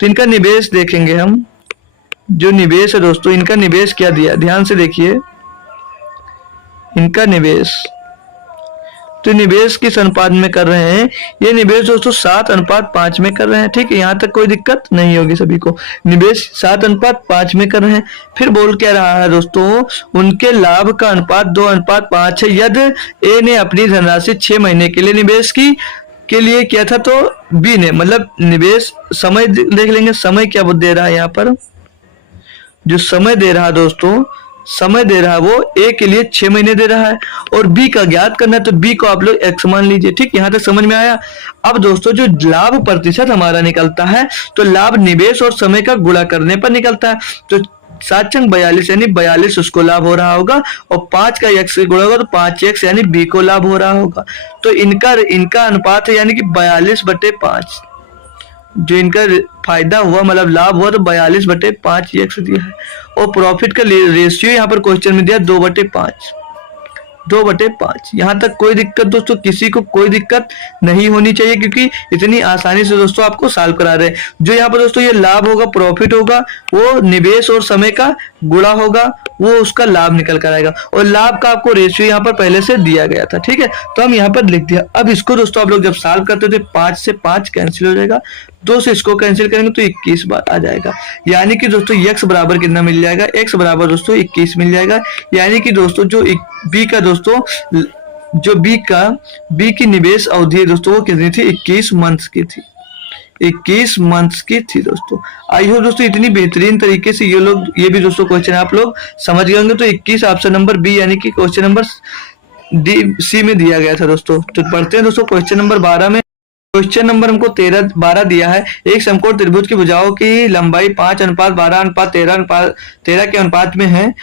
तो इनका निवेश देखेंगे हम। जो निवेश है दोस्तों, इनका निवेश क्या दिया, ध्यान से देखिए इनका निवेश। तो निवेश किस अनुपात में कर रहे हैं, ये निवेश दोस्तों 7:5 में कर रहे हैं। ठीक है, यहाँ तक कोई दिक्कत नहीं होगी सभी को। निवेश 7:5 में कर रहे हैं। फिर बोल क्या रहा है दोस्तों, उनके लाभ का अनुपात 2:5 है। यदि ए ने अपनी धनराशि 6 महीने के लिए निवेश के लिए किया था तो बी ने, मतलब निवेश समय देख लेंगे, समय क्या दे रहा है यहाँ पर, जो समय दे रहा है दोस्तों, समय दे रहा है वो ए के लिए 6 महीने दे रहा है और बी का ज्ञात करना है, तो बी को आप लोग एक्स मान लीजिए। ठीक, यहाँ तक समझ में आया। अब दोस्तों जो लाभ प्रतिशत हमारा निकलता है, तो लाभ निवेश और समय का गुणा करने पर निकलता है। तो 7×42 यानी 42 उसको लाभ हो रहा होगा और 5 का x से गुणा होगा तो 5x यानी b को लाभ हो रहा होगा। तो इनका अनुपात है यानी कि 42/5। जो इनका फायदा हुआ मतलब लाभ हुआ तो 42/5 x दिया है। और प्रॉफिट का रेशियो यहाँ पर क्वेश्चन में दिया 2/5। 2/5। यहाँ तक कोई दिक्कत दोस्तों, किसी को कोई दिक्कत नहीं होनी चाहिए, क्योंकि इतनी आसानी से दोस्तों आपको सॉल्व करा रहे हैं। जो यहाँ पर दोस्तों ये लाभ होगा, प्रॉफिट होगा, वो निवेश और समय का गुणा होगा, वो उसका लाभ निकल कर आएगा। और लाभ का आपको रेशियो यहाँ पर पहले से दिया गया था। ठीक है, तो हम यहाँ पर लिख दिया। अब इसको दोस्तों आप लोग जब सॉल्व करते हो तो 5 से 5 कैंसिल हो जाएगा, 2 से इसको कैंसिल करेंगे तो 21 बार आ जाएगा। यानी कि दोस्तों x बराबर कितना मिल जाएगा, x बराबर दोस्तों 21 मिल जाएगा। यानी कि दोस्तों जो बी का दोस्तों जो बी की निवेश अवधि है दोस्तों वो कितनी थी, 21 मंथ्स की थी। 21 मंथ्स की थी दोस्तों। आई होप दोस्तों इतनी बेहतरीन तरीके से ये भी दोस्तों क्वेश्चन आप लोग समझ गए होंगे। तो 21 ऑप्शन नंबर बी यानी कि क्वेश्चन नंबर सी में दिया गया था दोस्तों। तो पढ़ते हैं दोस्तों क्वेश्चन नंबर 12 में। क्वेश्चन नंबर हमको 12 दिया है। एक समकोण त्रिभुज की भुजाओं की लंबाई 5:12:13 के अनुपात में है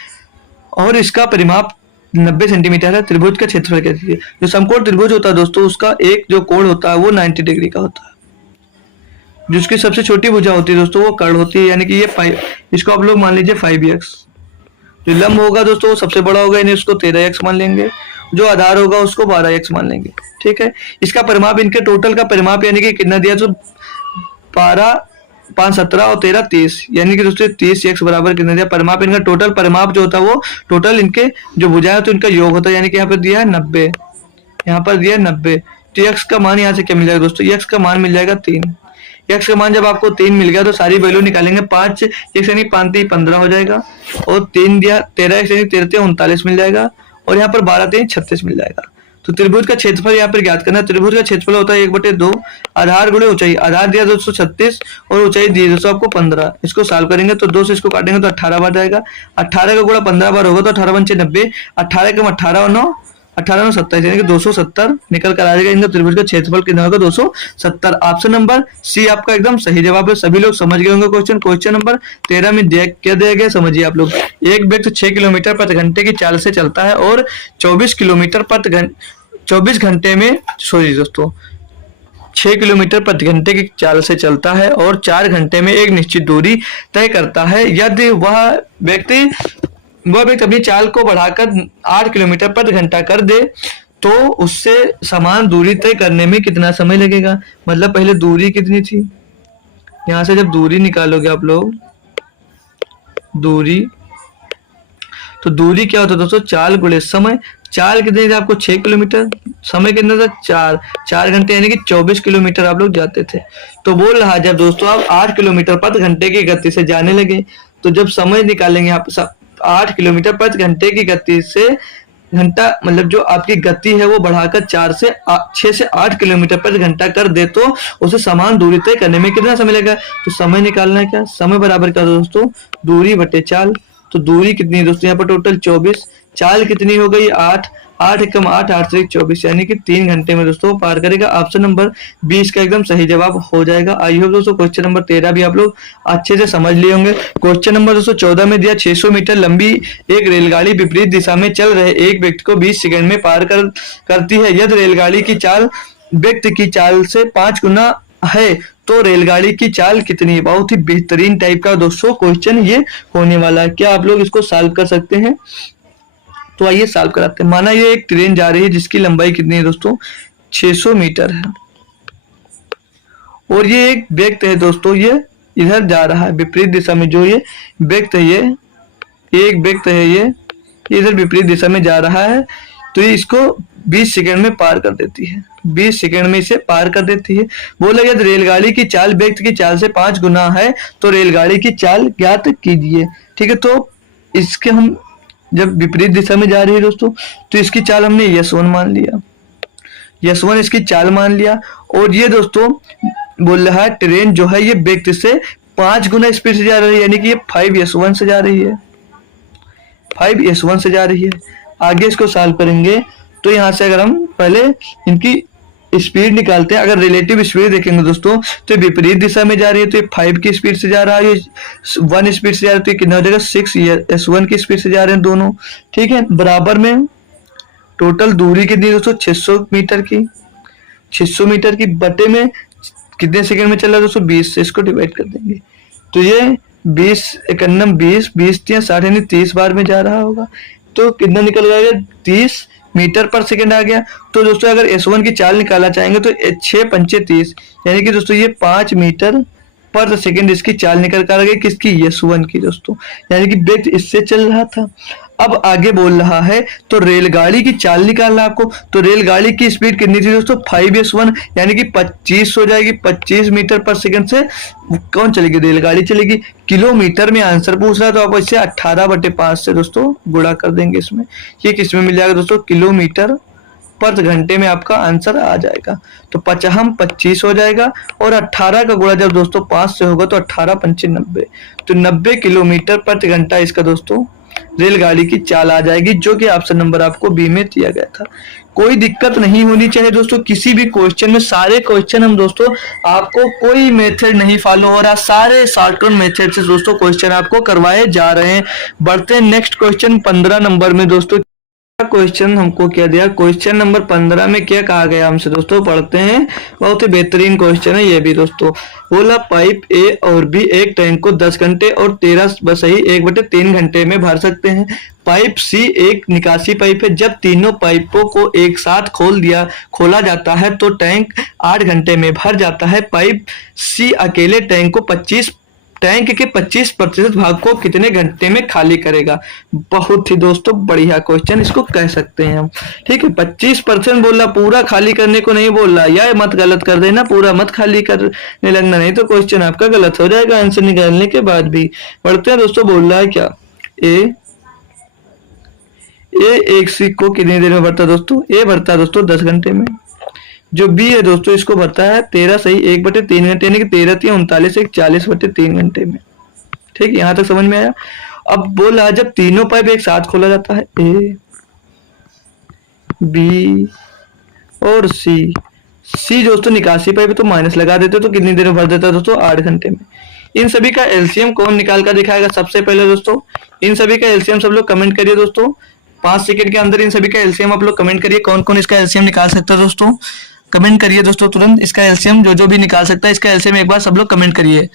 और इसका परिमाप 90 सेंटीमीटर है। त्रिभुज का क्षेत्रफल क्या है। जो समकोण त्रिभुज होता है दोस्तों उसका एक जो कोण होता है वो 90 डिग्री का होता है। जिसकी सबसे छोटी भुजा होती है दोस्तों वो कर्ण होती है, यानी कि ये 5, इसको आप लोग मान लीजिए 5x। जो लंब होगा दोस्तों वो सबसे बड़ा होगा, यानी उसको 13x मान लेंगे। जो आधार होगा उसको 12x मान लेंगे। ठीक है, इसका परिमाप, इनके टोटल का परिमाप यानी कि कितना दिया, तो 12, 5, 17 और 13, 30, यानी कि दोस्तों 30x बराबर कितना दिया परिमाप। इनका टोटल परिमाप जो होता है वो टोटल इनके जो भुजाएं तो इनका योग होता है, यानी कि यहाँ पर दिया है 90, यहाँ पर दिया है 90। तो x का मान यहाँ से क्या मिल जाएगा दोस्तों, x का मान मिल जाएगा 3। x का मान जब आपको 3 मिल गया तो सारी वैल्यू निकालेंगे। 5x यानी 5 15 हो जाएगा और 3 दिया 13x यानी 13 39 मिल जाएगा और यहाँ पर 12 3 36 मिल जाएगा। तो त्रिभुज का क्षेत्रफल यहाँ पर ज्ञात करना है। त्रिभुज का क्षेत्रफल होता है 1/2 आधार गुणे ऊंचाई। आधार दिया 236 और ऊंचाई दी दोस्तों आपको 15। इसको सॉल्व करेंगे तो 2 से इसको काटेंगे तो 18 बार जाएगा। 18 का गुणा 15 बार होगा तो 18 पंचे 90, 18 के 18 और 9 18 9 27 यानी कि 270 निकल कर आ जाएगा। इनका त्रिभुज का क्षेत्रफल कितना होगा 270। ऑप्शन नंबर सी आपका एकदम सही जवाब है। सभी लोग समझ गए होंगे क्वेश्चन। क्वेश्चन नंबर 13 में क्या दिया गया समझिए आप लोग। एक व्यक्ति 6 किलोमीटर प्रति घंटे की चाल से चलता है और 24 किलोमीटर प्रति 24 घंटे में 6 किलोमीटर प्रति घंटे की चाल से चलता है और 4 घंटे में एक निश्चित दूरी तय करता है। यदि वह व्यक्ति अपनी चाल को बढ़ाकर 8 किलोमीटर प्रति घंटा कर दे तो उससे समान दूरी तय करने में कितना समय लगेगा। मतलब पहले दूरी कितनी थी, यहां से जब दूरी निकालोगे आप लोग दूरी, तो दूरी क्या होता है दोस्तों, चाल गुणे समय। चाल कितनी थी आपको 6 किलोमीटर, समय कितना था 4 घंटे, यानी कि 24 किलोमीटर आप लोग जाते थे। तो बोल रहा जब दोस्तों आप 8 किलोमीटर प्रति घंटे की गति से जाने लगे, तो जब समय निकालेंगे आप 8 किलोमीटर प्रति घंटे की गति से, घंटा मतलब जो आपकी गति है वो बढ़ाकर 6 से 8 किलोमीटर प्रति घंटा कर दे, तो उसे समान दूरी तय करने में कितना समय लगेगा। तो समय निकालना है क्या, समय बराबर क्या दोस्तों, दूरी बटे चाल। तो दूरी कितनी है दोस्तों यहाँ पर टोटल 24, चाल कितनी हो गई 8, 8 एकम 8, 8 से 24, यानी कि 3 घंटे में दोस्तों पार करेगा। ऑप्शन नंबर 20 का एकदम सही जवाब हो जाएगा। आई होप दोस्तों क्वेश्चन नंबर 13 भी आप लोग अच्छे से समझ लिए होंगे। क्वेश्चन नंबर दोस्तों 14 में दिया 600 मीटर लंबी एक रेलगाड़ी विपरीत दिशा में चल रहे एक व्यक्ति को 20 सेकंड में पार करती है। यदि रेलगाड़ी की चाल व्यक्ति की चाल से 5 गुना है तो रेलगाड़ी की चाल कितनी है। बहुत ही बेहतरीन टाइप का दोस्तों क्वेश्चन ये होने वाला है। क्या आप लोग इसको सॉल्व कर सकते हैं, तो आइए सॉल्व कराते हैं। माना ये एक ट्रेन जा रही है जिसकी लंबाई कितनी है दोस्तों 600 मीटर है, और ये एक व्यक्ति है दोस्तों, ये इधर जा रहा है विपरीत दिशा में। जो ये व्यक्ति है, ये एक व्यक्ति है, ये इधर विपरीत दिशा में जा रहा है, तो ये इसको 20 सेकंड में पार कर देती है, 20 सेकंड में इसे पार कर देती है। बोला यदि रेलगाड़ी की चाल व्यक्ति की चाल से 5 गुना है तो रेलगाड़ी की चाल ज्ञात कीजिए। ठीक है, तो इसके हम जब विपरीत दिशा में जा रही है दोस्तों, तो इसकी चाल हमने S1 मान लिया, S1 इसकी चाल मान लिया। और ये दोस्तों बोल रहा है ट्रेन जो है ये व्यक्ति से 5 गुना स्पीड से जा रही है, यानी कि ये 5S1 से जा रही है, 5S1 से जा रही है। आगे इसको सॉल्व करेंगे तो यहाँ से अगर हम पहले इनकी स्पीड निकालते हैं, अगर रिलेटिव स्पीड देखेंगे दोस्तों तो विपरीत दिशा में जा रही है, तो ये 5 की स्पीड से जा रहा है, ये 1 स्पीड से जा रहा है, तो ये कितना हो जाएगा 6S1 की स्पीड से जा रहे हैं दोनों। ठीक है, बराबर में टोटल दूरी कितनी दोस्तों 600 मीटर की, 600 मीटर की बटे में कितने सेकंड में चल रहा है दोस्तों 20 से इसको डिवाइड कर देंगे, तो ये 20 एकन्नम 20, 20 या 60 यानी 30 बार में जा रहा होगा, तो कितना निकल जाएगा 30 मीटर पर सेकंड आ गया। तो दोस्तों अगर S1 की चाल निकालना चाहेंगे तो 6 पंचे 30, यानी कि दोस्तों ये 5 मीटर पर सेकंड इसकी चाल निकल कर आ गई, किसकी S1 की दोस्तों, यानी कि व्यक्ति इससे चल रहा था। अब आगे बोल रहा है तो रेलगाड़ी की चाल निकालना आपको, तो रेलगाड़ी की स्पीड कितनी थी दोस्तों 5S1, यानी कि 25 हो जाएगी, 25 मीटर पर सेकंड से कौन चलेगी, रेलगाड़ी चलेगी। किलोमीटर में आंसर पूछ रहा है तो आप इससे 18/5 से दोस्तों गुणा कर देंगे इसमें, ये किसमें मिल जाएगा दोस्तों किलोमीटर पर घंटे में आपका आंसर आ जाएगा। तो 25 हो जाएगा, और 18 का गुणा जब दोस्तों 5 से होगा तो 18 पंचे 90, तो 90 किलोमीटर प्रति घंटा इसका दोस्तों रेलगाड़ी की चाल आ जाएगी, जो कि ऑप्शन नंबर आपको बी में दिया गया था। कोई दिक्कत नहीं होनी चाहिए दोस्तों किसी भी क्वेश्चन में। सारे क्वेश्चन हम दोस्तों आपको कोई मेथड नहीं फॉलो हो रहा, सारे शॉर्टकट मेथड से दोस्तों क्वेश्चन आपको करवाए जा रहे हैं। बढ़ते हैं नेक्स्ट क्वेश्चन 15 नंबर में दोस्तों। क्वेश्चन हमको क्या दिया, क्वेश्चन नंबर 15 में क्या कहा गया हमसे दोस्तों, पढ़ते हैं। बहुत ही बेहतरीन क्वेश्चन है ये भी दोस्तों। बोला पाइप ए और बी एक टैंक को 10 घंटे और 13 बसही 1/3 घंटे में भर सकते हैं। पाइप सी एक निकासी पाइप है, जब तीनों पाइपों को एक साथ खोला जाता है तो टैंक 8 घंटे में भर जाता है। पाइप सी अकेले टैंक के 25% भाग को कितने घंटे में खाली करेगा। बहुत ही दोस्तों बढ़िया क्वेश्चन इसको कह सकते हैं हम। ठीक है, 25% बोल रहा, पूरा खाली करने को नहीं बोल रहा, या मत गलत कर देना, पूरा मत खाली करने लगना, नहीं तो क्वेश्चन आपका गलत हो जाएगा आंसर निकालने के बाद भी। पढ़ते हैं दोस्तों, बोल रहा है क्या, ए एक सी को कितनी देर में भरता है दोस्तों, ए भरता है दोस्तों 10 घंटे में। जो बी है दोस्तों इसको भरता है 13 सही 1/3 घंटे, यानी कि 13 3 39 1 40/3 घंटे में। ठीक, यहां तक समझ में आया। अब बोल रहा जब तीनों पाइप एक साथ खोला जाता है, ए बी और सी दोस्तों निकासी पाइप तो माइनस लगा देते तो कितनी देर में भर देता है दोस्तों 8 घंटे में। इन सभी का एलसीएम कौन निकाल कर दिखाएगा सबसे पहले दोस्तों, इन सभी का एलसीएम सब लोग कमेंट करिए दोस्तों, 5 सेकंड के अंदर इन सभी का एलसीएम आप लोग कमेंट करिए, कौन कौन इसका एलसीएम निकाल सकता है दोस्तों, कमेंट करिए दोस्तों तुरंत। इसका एलसीएम जो भी निकाल सकता है इसका एलसीएम एक बार सब लोग कमेंट करिए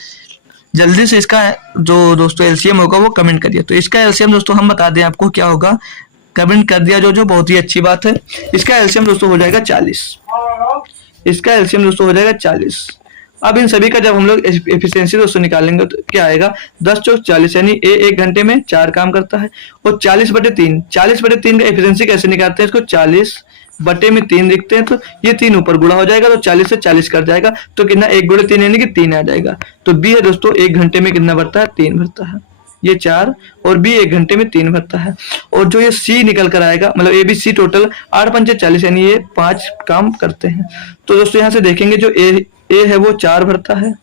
जल्दी से, इसका जो दोस्तों एलसीएम होगा वो कमेंट करिए। तो इसका एलसीएम दोस्तों हम बता दें आपको क्या होगा, कमेंट कर दिया जो बहुत ही अच्छी बात है। इसका एलसीएम दोस्तों हो जाएगा 40, इसका एलसीएम दोस्तों हो जाएगा 40, अब इन सभी का जब हम लोग एफिशिएंसी दोस्तों निकालेंगे तो क्या आएगा, 10 चौक 40, यानी ए 1 घंटे में 4 काम करता है। और 40/3, 40/3 का एफिशिएंसी कैसे निकालते हैं, इसको 40/3 लिखते हैं, तो ये 3 ऊपर गुणा हो जाएगा, तो 40 से 40 कट जाएगा, तो कितना 1 × 3 यानी कि 3 आ जाएगा। तो बी है दोस्तों 1 घंटे में कितना भरता है, 3 भरता है। ये 4 और बी 1 घंटे में 3 भरता है। और जो ये सी निकल कर आएगा, मतलब ए बी सी टोटल 8 पंचे 40, यानी ये 5 काम करते हैं। तो दोस्तों यहाँ से देखेंगे जो ए है वो 4 भरता है,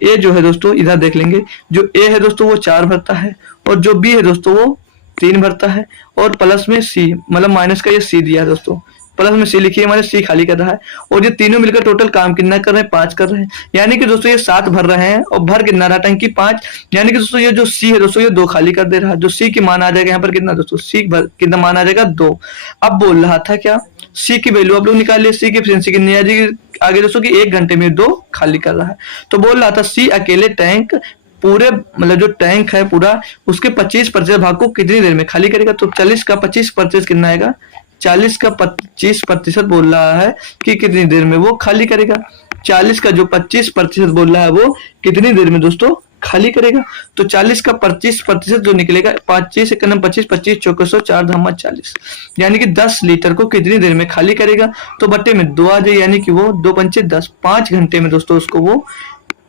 ए जो है दोस्तों इधर देख लेंगे, जो ए है दोस्तों वो 4 भरता है, और जो बी है दोस्तों वो 3 भरता है, और प्लस में सी, मतलब माइनस का ये सी दिया है दोस्तों, प्लस में सी लिखिए, हमारे सी खाली कर रहा है। और ये तीनों मिलकर टोटल काम कितना कर रहे हैं, 5 कर रहे हैं, यानी कि दोस्तों ये 7 भर रहे हैं, और भर कितना रहा टंकी 5, यानी कि दोस्तों ये जो सी है दोस्तों ये 2 खाली कर दे रहा है। जो सी की मान आ जाएगा यहाँ पर कितना दोस्तों, सी भर कितना मान आ जाएगा 2। अब बोल रहा था क्या, सी की वैल्यू आप लोग निकालिए, सी की एफिशिएंसी कितनी आ जाएगी आगे दोस्तों कि 1 घंटे में 2 खाली कर रहा है। तो बोल रहा था सी अकेले टैंक पूरे, मतलब जो टैंक है पूरा, उसके 25% भाग को कितनी देर में खाली करेगा। तो 40 का 25% कितना आएगा, 40 का 25% बोल रहा है कि कितनी देर में वो खाली करेगा। 40 का जो 25% बोल रहा है वो कितनी देर में दोस्तों खाली करेगा। तो 40 का 25% जो निकलेगा, 25 × 25, 25 चौके 100, 4 धामा 40, यानी कि 10 लीटर को कितनी देर में खाली करेगा। तो बट्टे में 2 आ जाए, यानी कि वो 2 पंचे 10, 5 घंटे में दोस्तों उसको वो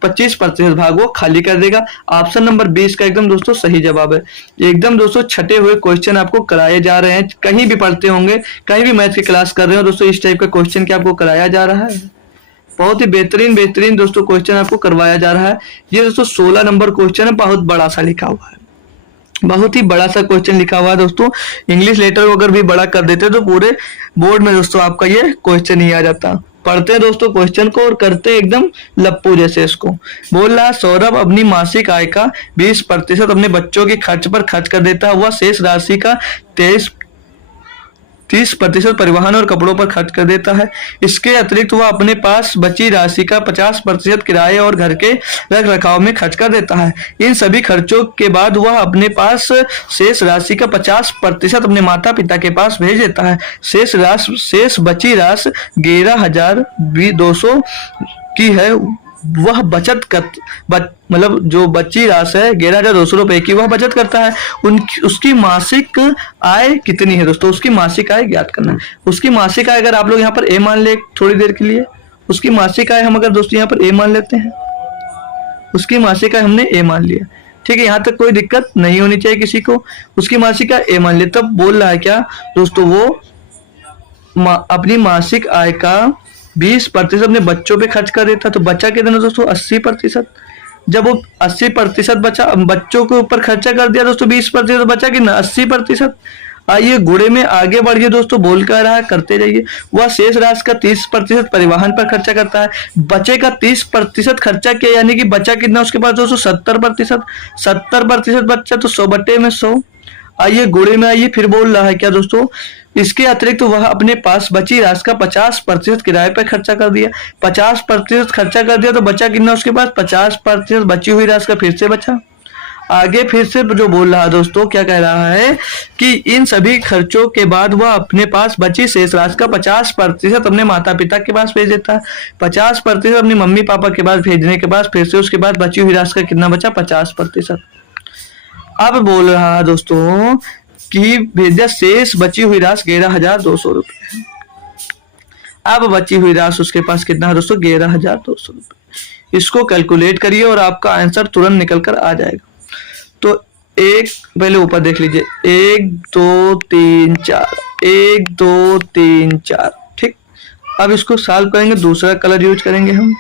25% भाग वो खाली कर देगा। ऑप्शन नंबर 20 का एकदम दोस्तों सही जवाब है। एकदम दोस्तों छटे हुए क्वेश्चन आपको कराए जा रहे हैं, कहीं भी पढ़ते होंगे, कहीं भी मैथ की क्लास कर रहे हो दोस्तों, इस टाइप का क्वेश्चन क्या आपको कराया जा रहा है। बहुत ही बेहतरीन दोस्तों क्वेश्चन आपको करवाया जा रहा है। ये दोस्तों 16 नंबर क्वेश्चन है, बहुत बड़ा सा लिखा हुआ है, बहुत ही बड़ा सा क्वेश्चन लिखा हुआ है दोस्तों। इंग्लिश लेटर अगर भी बड़ा कर देते तो पूरे बोर्ड में दोस्तों आपका ये क्वेश्चन ही आ जाता। पढ़ते हैं दोस्तों क्वेश्चन को और करते एकदम लप्पू जैसे इसको। बोल रहा सौरभ अपनी मासिक आय का 20% अपने बच्चों के खर्च पर खर्च कर देता है, वह शेष राशि का 30% परिवहन और कपड़ों पर खर्च कर देता है। इसके अतिरिक्त वह अपने पास बची राशि का 50% किराए और घर के रख रखाव में खर्च कर देता है। इन सभी खर्चों के बाद वह अपने पास शेष राशि का 50% अपने माता पिता के पास भेज देता है। शेष बची राशि 11,200 की है। वह बचत कर मतलब जो बची राशि है 11,200 रुपए की वह बचत करता है। उसकी मासिक आय कितनी है दोस्तों, उसकी मासिक आय ज्ञात करना है। उसकी मासिक आय अगर आप लोग यहाँ पर ए मान ले थोड़ी देर के लिए, उसकी मासिक आय हम अगर दोस्तों यहाँ पर ए मान लेते हैं, उसकी मासिक आय हमने ए मान लिया, ठीक है, यहाँ तक कोई दिक्कत नहीं होनी चाहिए किसी को। उसकी मासिक आय ए मान लिया, तब बोल रहा है क्या दोस्तों, वो अपनी मासिक आय का 20% अपने बच्चों पे खर्च कर देता। तो बचा कितना दोस्तों, 80%। जब वो 80% बचा, बच्चों के ऊपर खर्चा कर दिया दोस्तों 20%, बचा कितना 80%। आइए गुणे में आगे बढ़िए दोस्तों, बोल कर रहा है, करते जाइए। वह शेष राशि का 30% परिवहन पर खर्चा करता है। बचे का 30% खर्चा किया, यानी कि बचा कितना उसके पास दोस्तों 70%। 70% बच्चा तो 100/100। आइए गुणे में आइए, फिर बोल रहा है क्या दोस्तों, इसके अतिरिक्त तो वह अपने पास बची राशि का 50% किराए पर खर्चा कर दिया। 50% खर्चा कर दिया तो बचा कितना उसके पास, 50% बची हुई राशि का फिर से बचा। आगे फिर से जो बोल रहा है दोस्तों, क्या कह रहा है कि इन सभी खर्चों के बाद वह अपने पास बची शेष राशि का 50% अपने माता पिता के पास भेज देता है। 50% अपने मम्मी पापा के पास भेजने के बाद फिर से उसके बाद बची हुई राशि का कितना बचा, 50%। अब बोल रहा है दोस्तों कि भेजा शेष बची हुई राशि 11,200 रुपए। अब बची हुई राशि उसके पास कितना है दोस्तों, 11,200 रुपए। इसको कैलकुलेट करिए और आपका आंसर तुरंत निकल कर आ जाएगा। तो एक पहले ऊपर देख लीजिए, 1 2 3 4, 1 2 3 4, ठीक। अब इसको सॉल्व करेंगे, दूसरा कलर यूज करेंगे हम।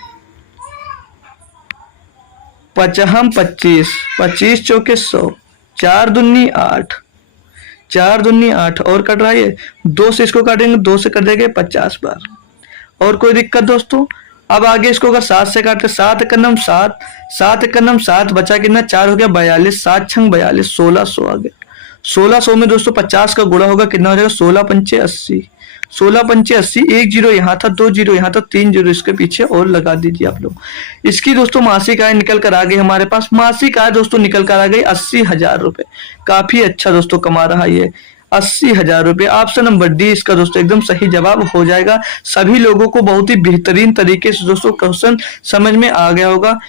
25, 25 चौके 100, 4 दूनी 8, 4 दूनी 8 और कट रहा है 2 से, इसको काटेंगे 2 से कट जाएगा 50 बार। और कोई दिक्कत दोस्तों। अब आगे इसको अगर 7 से काटते, 7 एकम 7, 7 एकम 7, बचा कितना 4 हो गया 42, 7 छंग 42, 1600 आ गया। 1600 में दोस्तों 50 का गुणा होगा, कितना हो जाएगा 16 पंचे 80, 16 पंचे 80, 1 जीरो यहाँ था, 2 जीरो यहाँ था, 3 जीरो इसके पीछे और लगा दीजिए आप लोग। इसकी दोस्तों मासिक आय निकल कर आ गई हमारे पास। मासिक आय दोस्तों निकल कर आ गई 80,000 रुपए। काफी अच्छा दोस्तों कमा रहा है ये। 80,000 रुपये। ऑप्शन नंबर डी इसका दोस्तों एकदम सही जवाब हो जाएगा। सभी लोगों को बहुत ही बेहतरीन तरीके से दोस्तों क्वेश्चन समझ में आ गया होगा।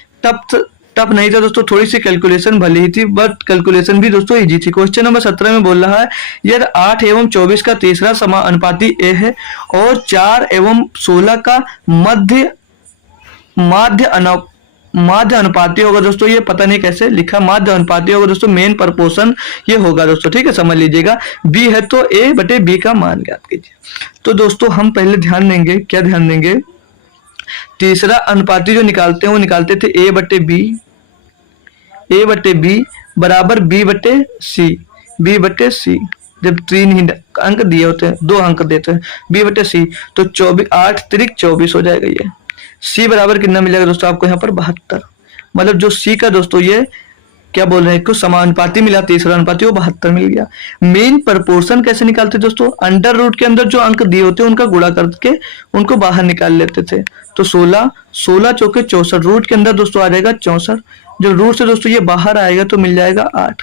टफ नहीं था दोस्तों, थोड़ी सी कैलकुलेशन भली ही थी, बट कैलकुलेशन भी दोस्तों इजी थी। क्वेश्चन नंबर 17 में बोल रहा है यदि 8 एवं 24 का तीसरा समानुपाती ए है और 4 एवं 16 का माध्य अनुपाती होगा दोस्तों, ये पता नहीं कैसे लिखा, माध्य अनुपाती होगा दोस्तों, मेन प्रपोर्शन ये होगा दोस्तों, ठीक है, समझ लीजिएगा। बी है तो ए बटे बी का मान ज्ञात कीजिए। तो दोस्तों हम पहले ध्यान देंगे, क्या ध्यान देंगे, तीसरा अनुपाती जो निकालते हैं वो निकालते थे ए बटे बी बराबर बी बटे सी। जब 3 ही अंक दिए होते हैं, 2 अंक देते हैं, बी बटे सी, तो 24 8 तिरिक 24 हो जाएगा। ये सी बराबर कितना मिलेगा दोस्तों आपको यहाँ पर 72। मतलब जो सी का दोस्तों ये क्या बोल रहे हैं, कुछ समानुपाती मिला, तीसरा अनुपाती वो 72 मिल गया। मेन प्रपोर्शन कैसे निकालते दोस्तों, अंडर रूट के अंदर जो अंक दिए होते हैं उनका गुणा करके उनको बाहर निकाल लेते थे। तो 16 चौके 64, रूट के अंदर दोस्तों आ जाएगा 64, जो रूट से दोस्तों ये बाहर आएगा तो मिल जाएगा 8।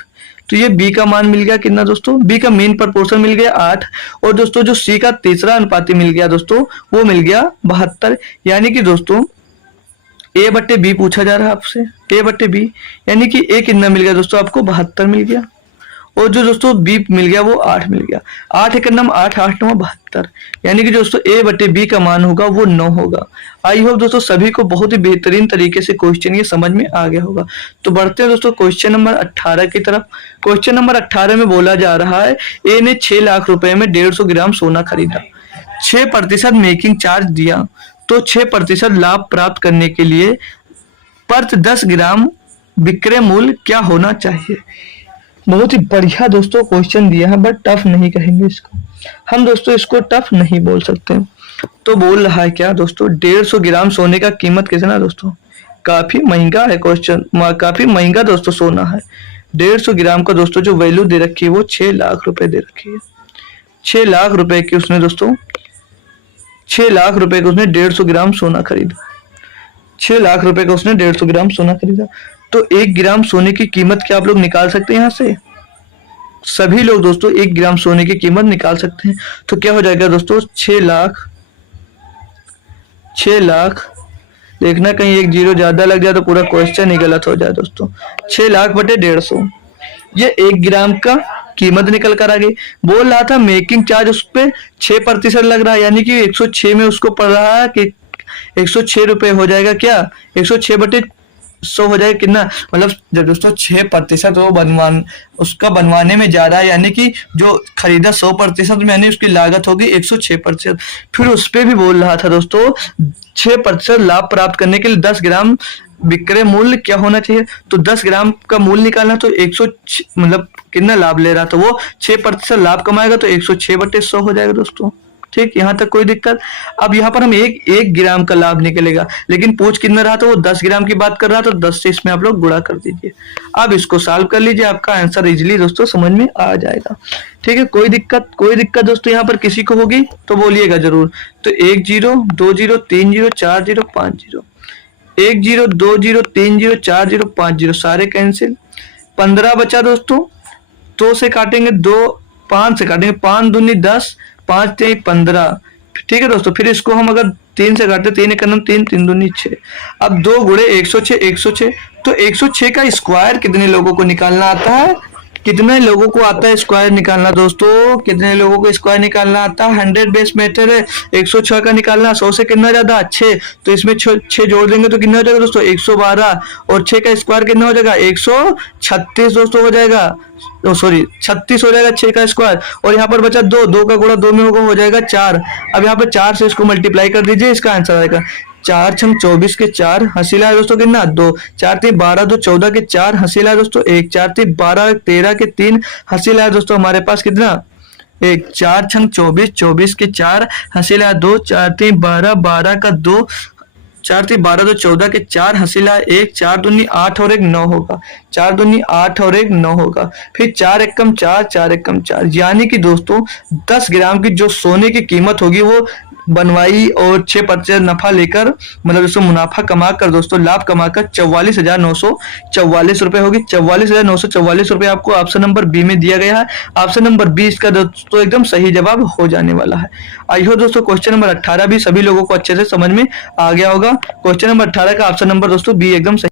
तो ये बी का मान मिल गया कितना दोस्तों, बी का मेन प्रपोर्शन मिल गया 8, और दोस्तों जो सी का तीसरा अनुपाती मिल गया दोस्तों वो मिल गया 72। यानी कि दोस्तों ए बट्टे बी पूछा जा रहा है आपसे, ए बट्टे बी, यानी कि ए कितना मिल गया दोस्तों आपको 72 मिल गया, और जो दोस्तों बी मिल गया वो 8 मिल गया। 8 एक नंबर 8 8 9 72, यानी कि दोस्तों ए बटे बी का मान होगा वो 9 होगा। आई होप दोस्तों सभी को बहुत ही बेहतरीन तरीके से क्वेश्चन ये समझ में आ गया होगा। तो बढ़ते हैं दोस्तों क्वेश्चन नंबर 18 की तरफ। क्वेश्चन नंबर 18 में बोला जा रहा है ए ने 6 लाख रुपए में 150 ग्राम सोना खरीदा, 6% मेकिंग चार्ज दिया, तो 6% लाभ प्राप्त करने के लिए प्रति 10 ग्राम विक्रय मूल्य क्या होना चाहिए। बहुत ही बढ़िया दोस्तों क्वेश्चन दिया है, बट टफ नहीं कहेंगे इसको हम दोस्तों, इसको टफ नहीं बोल सकते। तो बोल रहा है क्या दोस्तों, 150 ग्राम सोने का कीमत कितना दोस्तों, काफी महंगा है क्वेश्चन, काफी महंगा दोस्तों सोना है। 150 ग्राम का दोस्तों जो वैल्यू दे रखी है वो 6 लाख रुपए दे रखी है। 6 लाख रुपए की उसने दोस्तों 6 लाख रुपए का उसने 150 ग्राम सोना खरीदा, 6 लाख रुपए का उसने 150 ग्राम सोना खरीदा। तो 1 ग्राम सोने की कीमत क्या आप लोग निकाल सकते हैं यहाँ से, सभी लोग दोस्तों 1 ग्राम सोने की कीमत निकाल सकते हैं। तो क्या हो जाएगा दोस्तों 6 लाख, देखना कहीं एक जीरो ज्यादा लग जाए तो पूरा क्वेश्चन ही गलत हो जाए दोस्तों। 6 लाख बटे 150, ये 1 ग्राम का कीमत निकल कर आ गई। बोल रहा था मेकिंग चार्ज उस पे 6% लग रहा है, यानी कि 106 में उसको पड़ रहा है कि 106 रुपए हो जाएगा, क्या 106 बटे 100 हो जाएगा कितना, मतलब जब दोस्तों 6% वो उसका बनवाने में जा रहा है, यानी कि जो खरीदा 100% में, यानी उसकी लागत होगी 106%। फिर उस पे भी बोल रहा था दोस्तों 6% लाभ प्राप्त करने के लिए 10 ग्राम विक्रय मूल्य क्या होना चाहिए। तो 10 ग्राम का मूल्य निकालना, तो 106 मतलब कितना लाभ ले रहा था वो, 6% लाभ कमाएगा तो 106 बटे 100 हो जाएगा दोस्तों। ठीक, यहाँ तक कोई दिक्कत। अब यहाँ पर हम एक ग्राम का लाभ निकलेगा, लेकिन पूछ कितना रहा था वो 10 ग्राम की बात कर रहा था, 10 से इसमें आप लोग गुणा कर दीजिए। अब इसको सॉल्व कर लीजिए, आपका आंसर इजीली दोस्तों समझ में आ जाएगा। ठीक है, कोई दिक्कत दोस्तों यहाँ पर किसी को होगी तो बोलिएगा जरूर। तो 1 0 2 0 3 0 4 0 5 0, 1 0 2 0 3 0 4 0 5 0, सारे कैंसिल। 15 बचा दोस्तों, 2 से काटेंगे 2, 5 से काटेंगे, 5 दूनी 10, 5 3 15। ठीक है दोस्तों, फिर इसको हम अगर 3 से काटते, 3 1 3 3 दूनी 6। अब 2 गुणे 106, तो 106 का स्क्वायर कितने लोगों को निकालना आता है, कितने लोगों को आता है स्क्वायर निकालना दोस्तों, कितने लोगों को स्क्वायर निकालना आता है। 100 बेस मेथड है, 106 का निकालना, 100 से कितना ज्यादा 6, तो इसमें 6 जोड़ देंगे तो कितना हो जाएगा दोस्तों 112, और 6 का स्क्वायर कितना हो जाएगा 136 दोस्तों हो जाएगा, सॉरी 36 हो जाएगा 6 का स्क्वायर। और यहाँ पर बचा 2 का गुणा 2 में होगा, हो जाएगा 4। अब यहाँ पर 4 से इसको मल्टीप्लाई कर दीजिए, इसका आंसर आएगा 4 छंग 24 के 4, हसीला है दोस्तों कितना 2, 4 3 12 2 14 के 4, हसीला है दोस्तों 1, 4 3 12 13 के 3, हसीला है दोस्तों हमारे पास कितना 1, 4 छंग 24 24 के 4, हसीला है 2, 4 3 12 12 का 2, 4 3 12 2 14 के 4, हसीला 1, 4 दूनी 8 और 1 9 होगा, 4 दूनी 8 और 1 9 होगा। फिर 4 एकम 4, 4 एकम 4, यानी कि दोस्तों 10 ग्राम की जो सोने की कीमत होगी वो बनवाई और 6% नफा लेकर मतलब दोस्तों मुनाफा कमा कर दोस्तों लाभ कमाकर 44,944 रुपए होगी। 44,944 रुपए आपको ऑप्शन नंबर बी में दिया गया है। ऑप्शन नंबर बी इसका दोस्तों एकदम सही जवाब हो जाने वाला है। आई होप दोस्तों क्वेश्चन नंबर 18 भी सभी लोगों को अच्छे से समझ में आ गया होगा। क्वेश्चन नंबर 18 का ऑप्शन नंबर दोस्तों बी एकदम सही।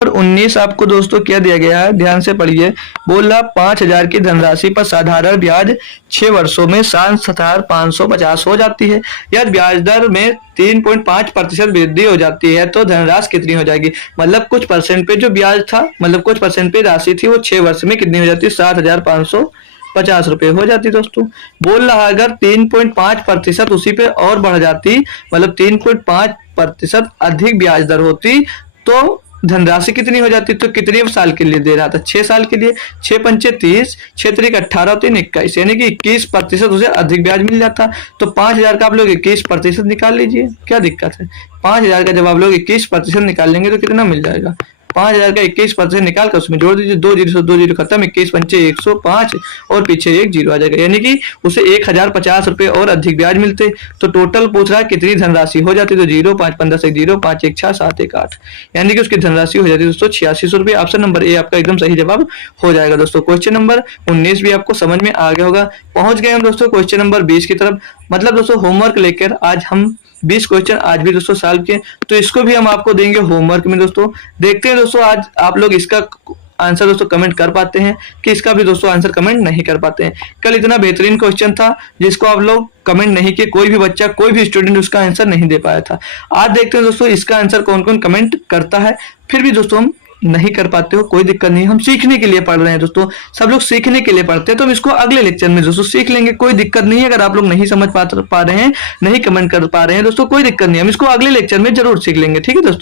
और 19 आपको दोस्तों क्या दिया गया है, ध्यान से पढ़िए। बोल रहा 5,000 की धनराशि पर साधारण ब्याज 6 वर्षों में 7,550 हो जाती है। यदि ब्याज दर में 3.5% वृद्धि हो जाती है तो धनराशि कितनी हो जाएगी। मतलब कुछ परसेंट पे जो ब्याज था, मतलब कुछ परसेंट पे राशि थी, वो 6 वर्ष में कितनी हो जाती है, 7,550 रुपए हो जाती दोस्तों। बोल रहा अगर 3.5% उसी पे और बढ़ जाती, मतलब 3.5% अधिक ब्याज दर होती तो धनराशि कितनी हो जाती। तो कितने साल के लिए दे रहा था, 6 साल के लिए। 6 पंचे 30, 6 तरीक 18, 3 21, यानी कि 21% उसे अधिक ब्याज मिल जाता। तो 5,000 का आप लोग 21% निकाल लीजिए, क्या दिक्कत है। 5,000 का जब आप लोग 21% निकाल लेंगे तो कितना मिल जाएगा। 5,000 का 21% निकाल कर उसमें जोड़ दीजिए, 2 जीरो से 2 जीरो खत्म, 21 पंचे 105 और पीछे 1 जीरो आ जाएगा, यानी कि उसे 1,050 रुपए और अधिक ब्याज मिलते। तो टोटल पूछ रहा है कितनी धनराशि हो जाती। तो 0 5 15 से 0 5 1 6 7 1 8, यानी कि उसकी धनराशि हो जाती है दोस्तों 8600 रुपए। ऑप्शन नंबर ए आपका एकदम सही जवाब हो जाएगा दोस्तों। क्वेश्चन नंबर 19 भी आपको समझ में आ गया होगा। पहुंच गए हम दोस्तों क्वेश्चन नंबर 20 की तरफ। मतलब दोस्तों होमवर्क लेकर आज हम 20 क्वेश्चन आज भी दोस्तों सॉल्व किए, तो इसको भी हम आपको देंगे होमवर्क में दोस्तों। देखते हैं दोस्तों आज आप लोग इसका आंसर दोस्तों कमेंट कर पाते हैं कि इसका भी दोस्तों आंसर कमेंट नहीं कर पाते हैं। कल इतना बेहतरीन क्वेश्चन था जिसको आप लोग कमेंट नहीं किए, कोई भी बच्चा कोई भी स्टूडेंट उसका आंसर नहीं दे पाया था। आज देखते हैं दोस्तों इसका आंसर कौन कौन कमेंट करता है। फिर भी दोस्तों हम नहीं कर पाते हो कोई दिक्कत नहीं, हम सीखने के लिए पढ़ रहे हैं दोस्तों। सब लोग सीखने के लिए पढ़ते हैं, तो हम इसको अगले लेक्चर में दोस्तों सीख लेंगे, कोई दिक्कत नहीं है। अगर आप लोग नहीं समझ पा रहे हैं, नहीं कमेंट कर पा रहे हैं दोस्तों, कोई दिक्कत नहीं, हम इसको अगले लेक्चर में जरूर सीख लेंगे। ठीक है दोस्तों।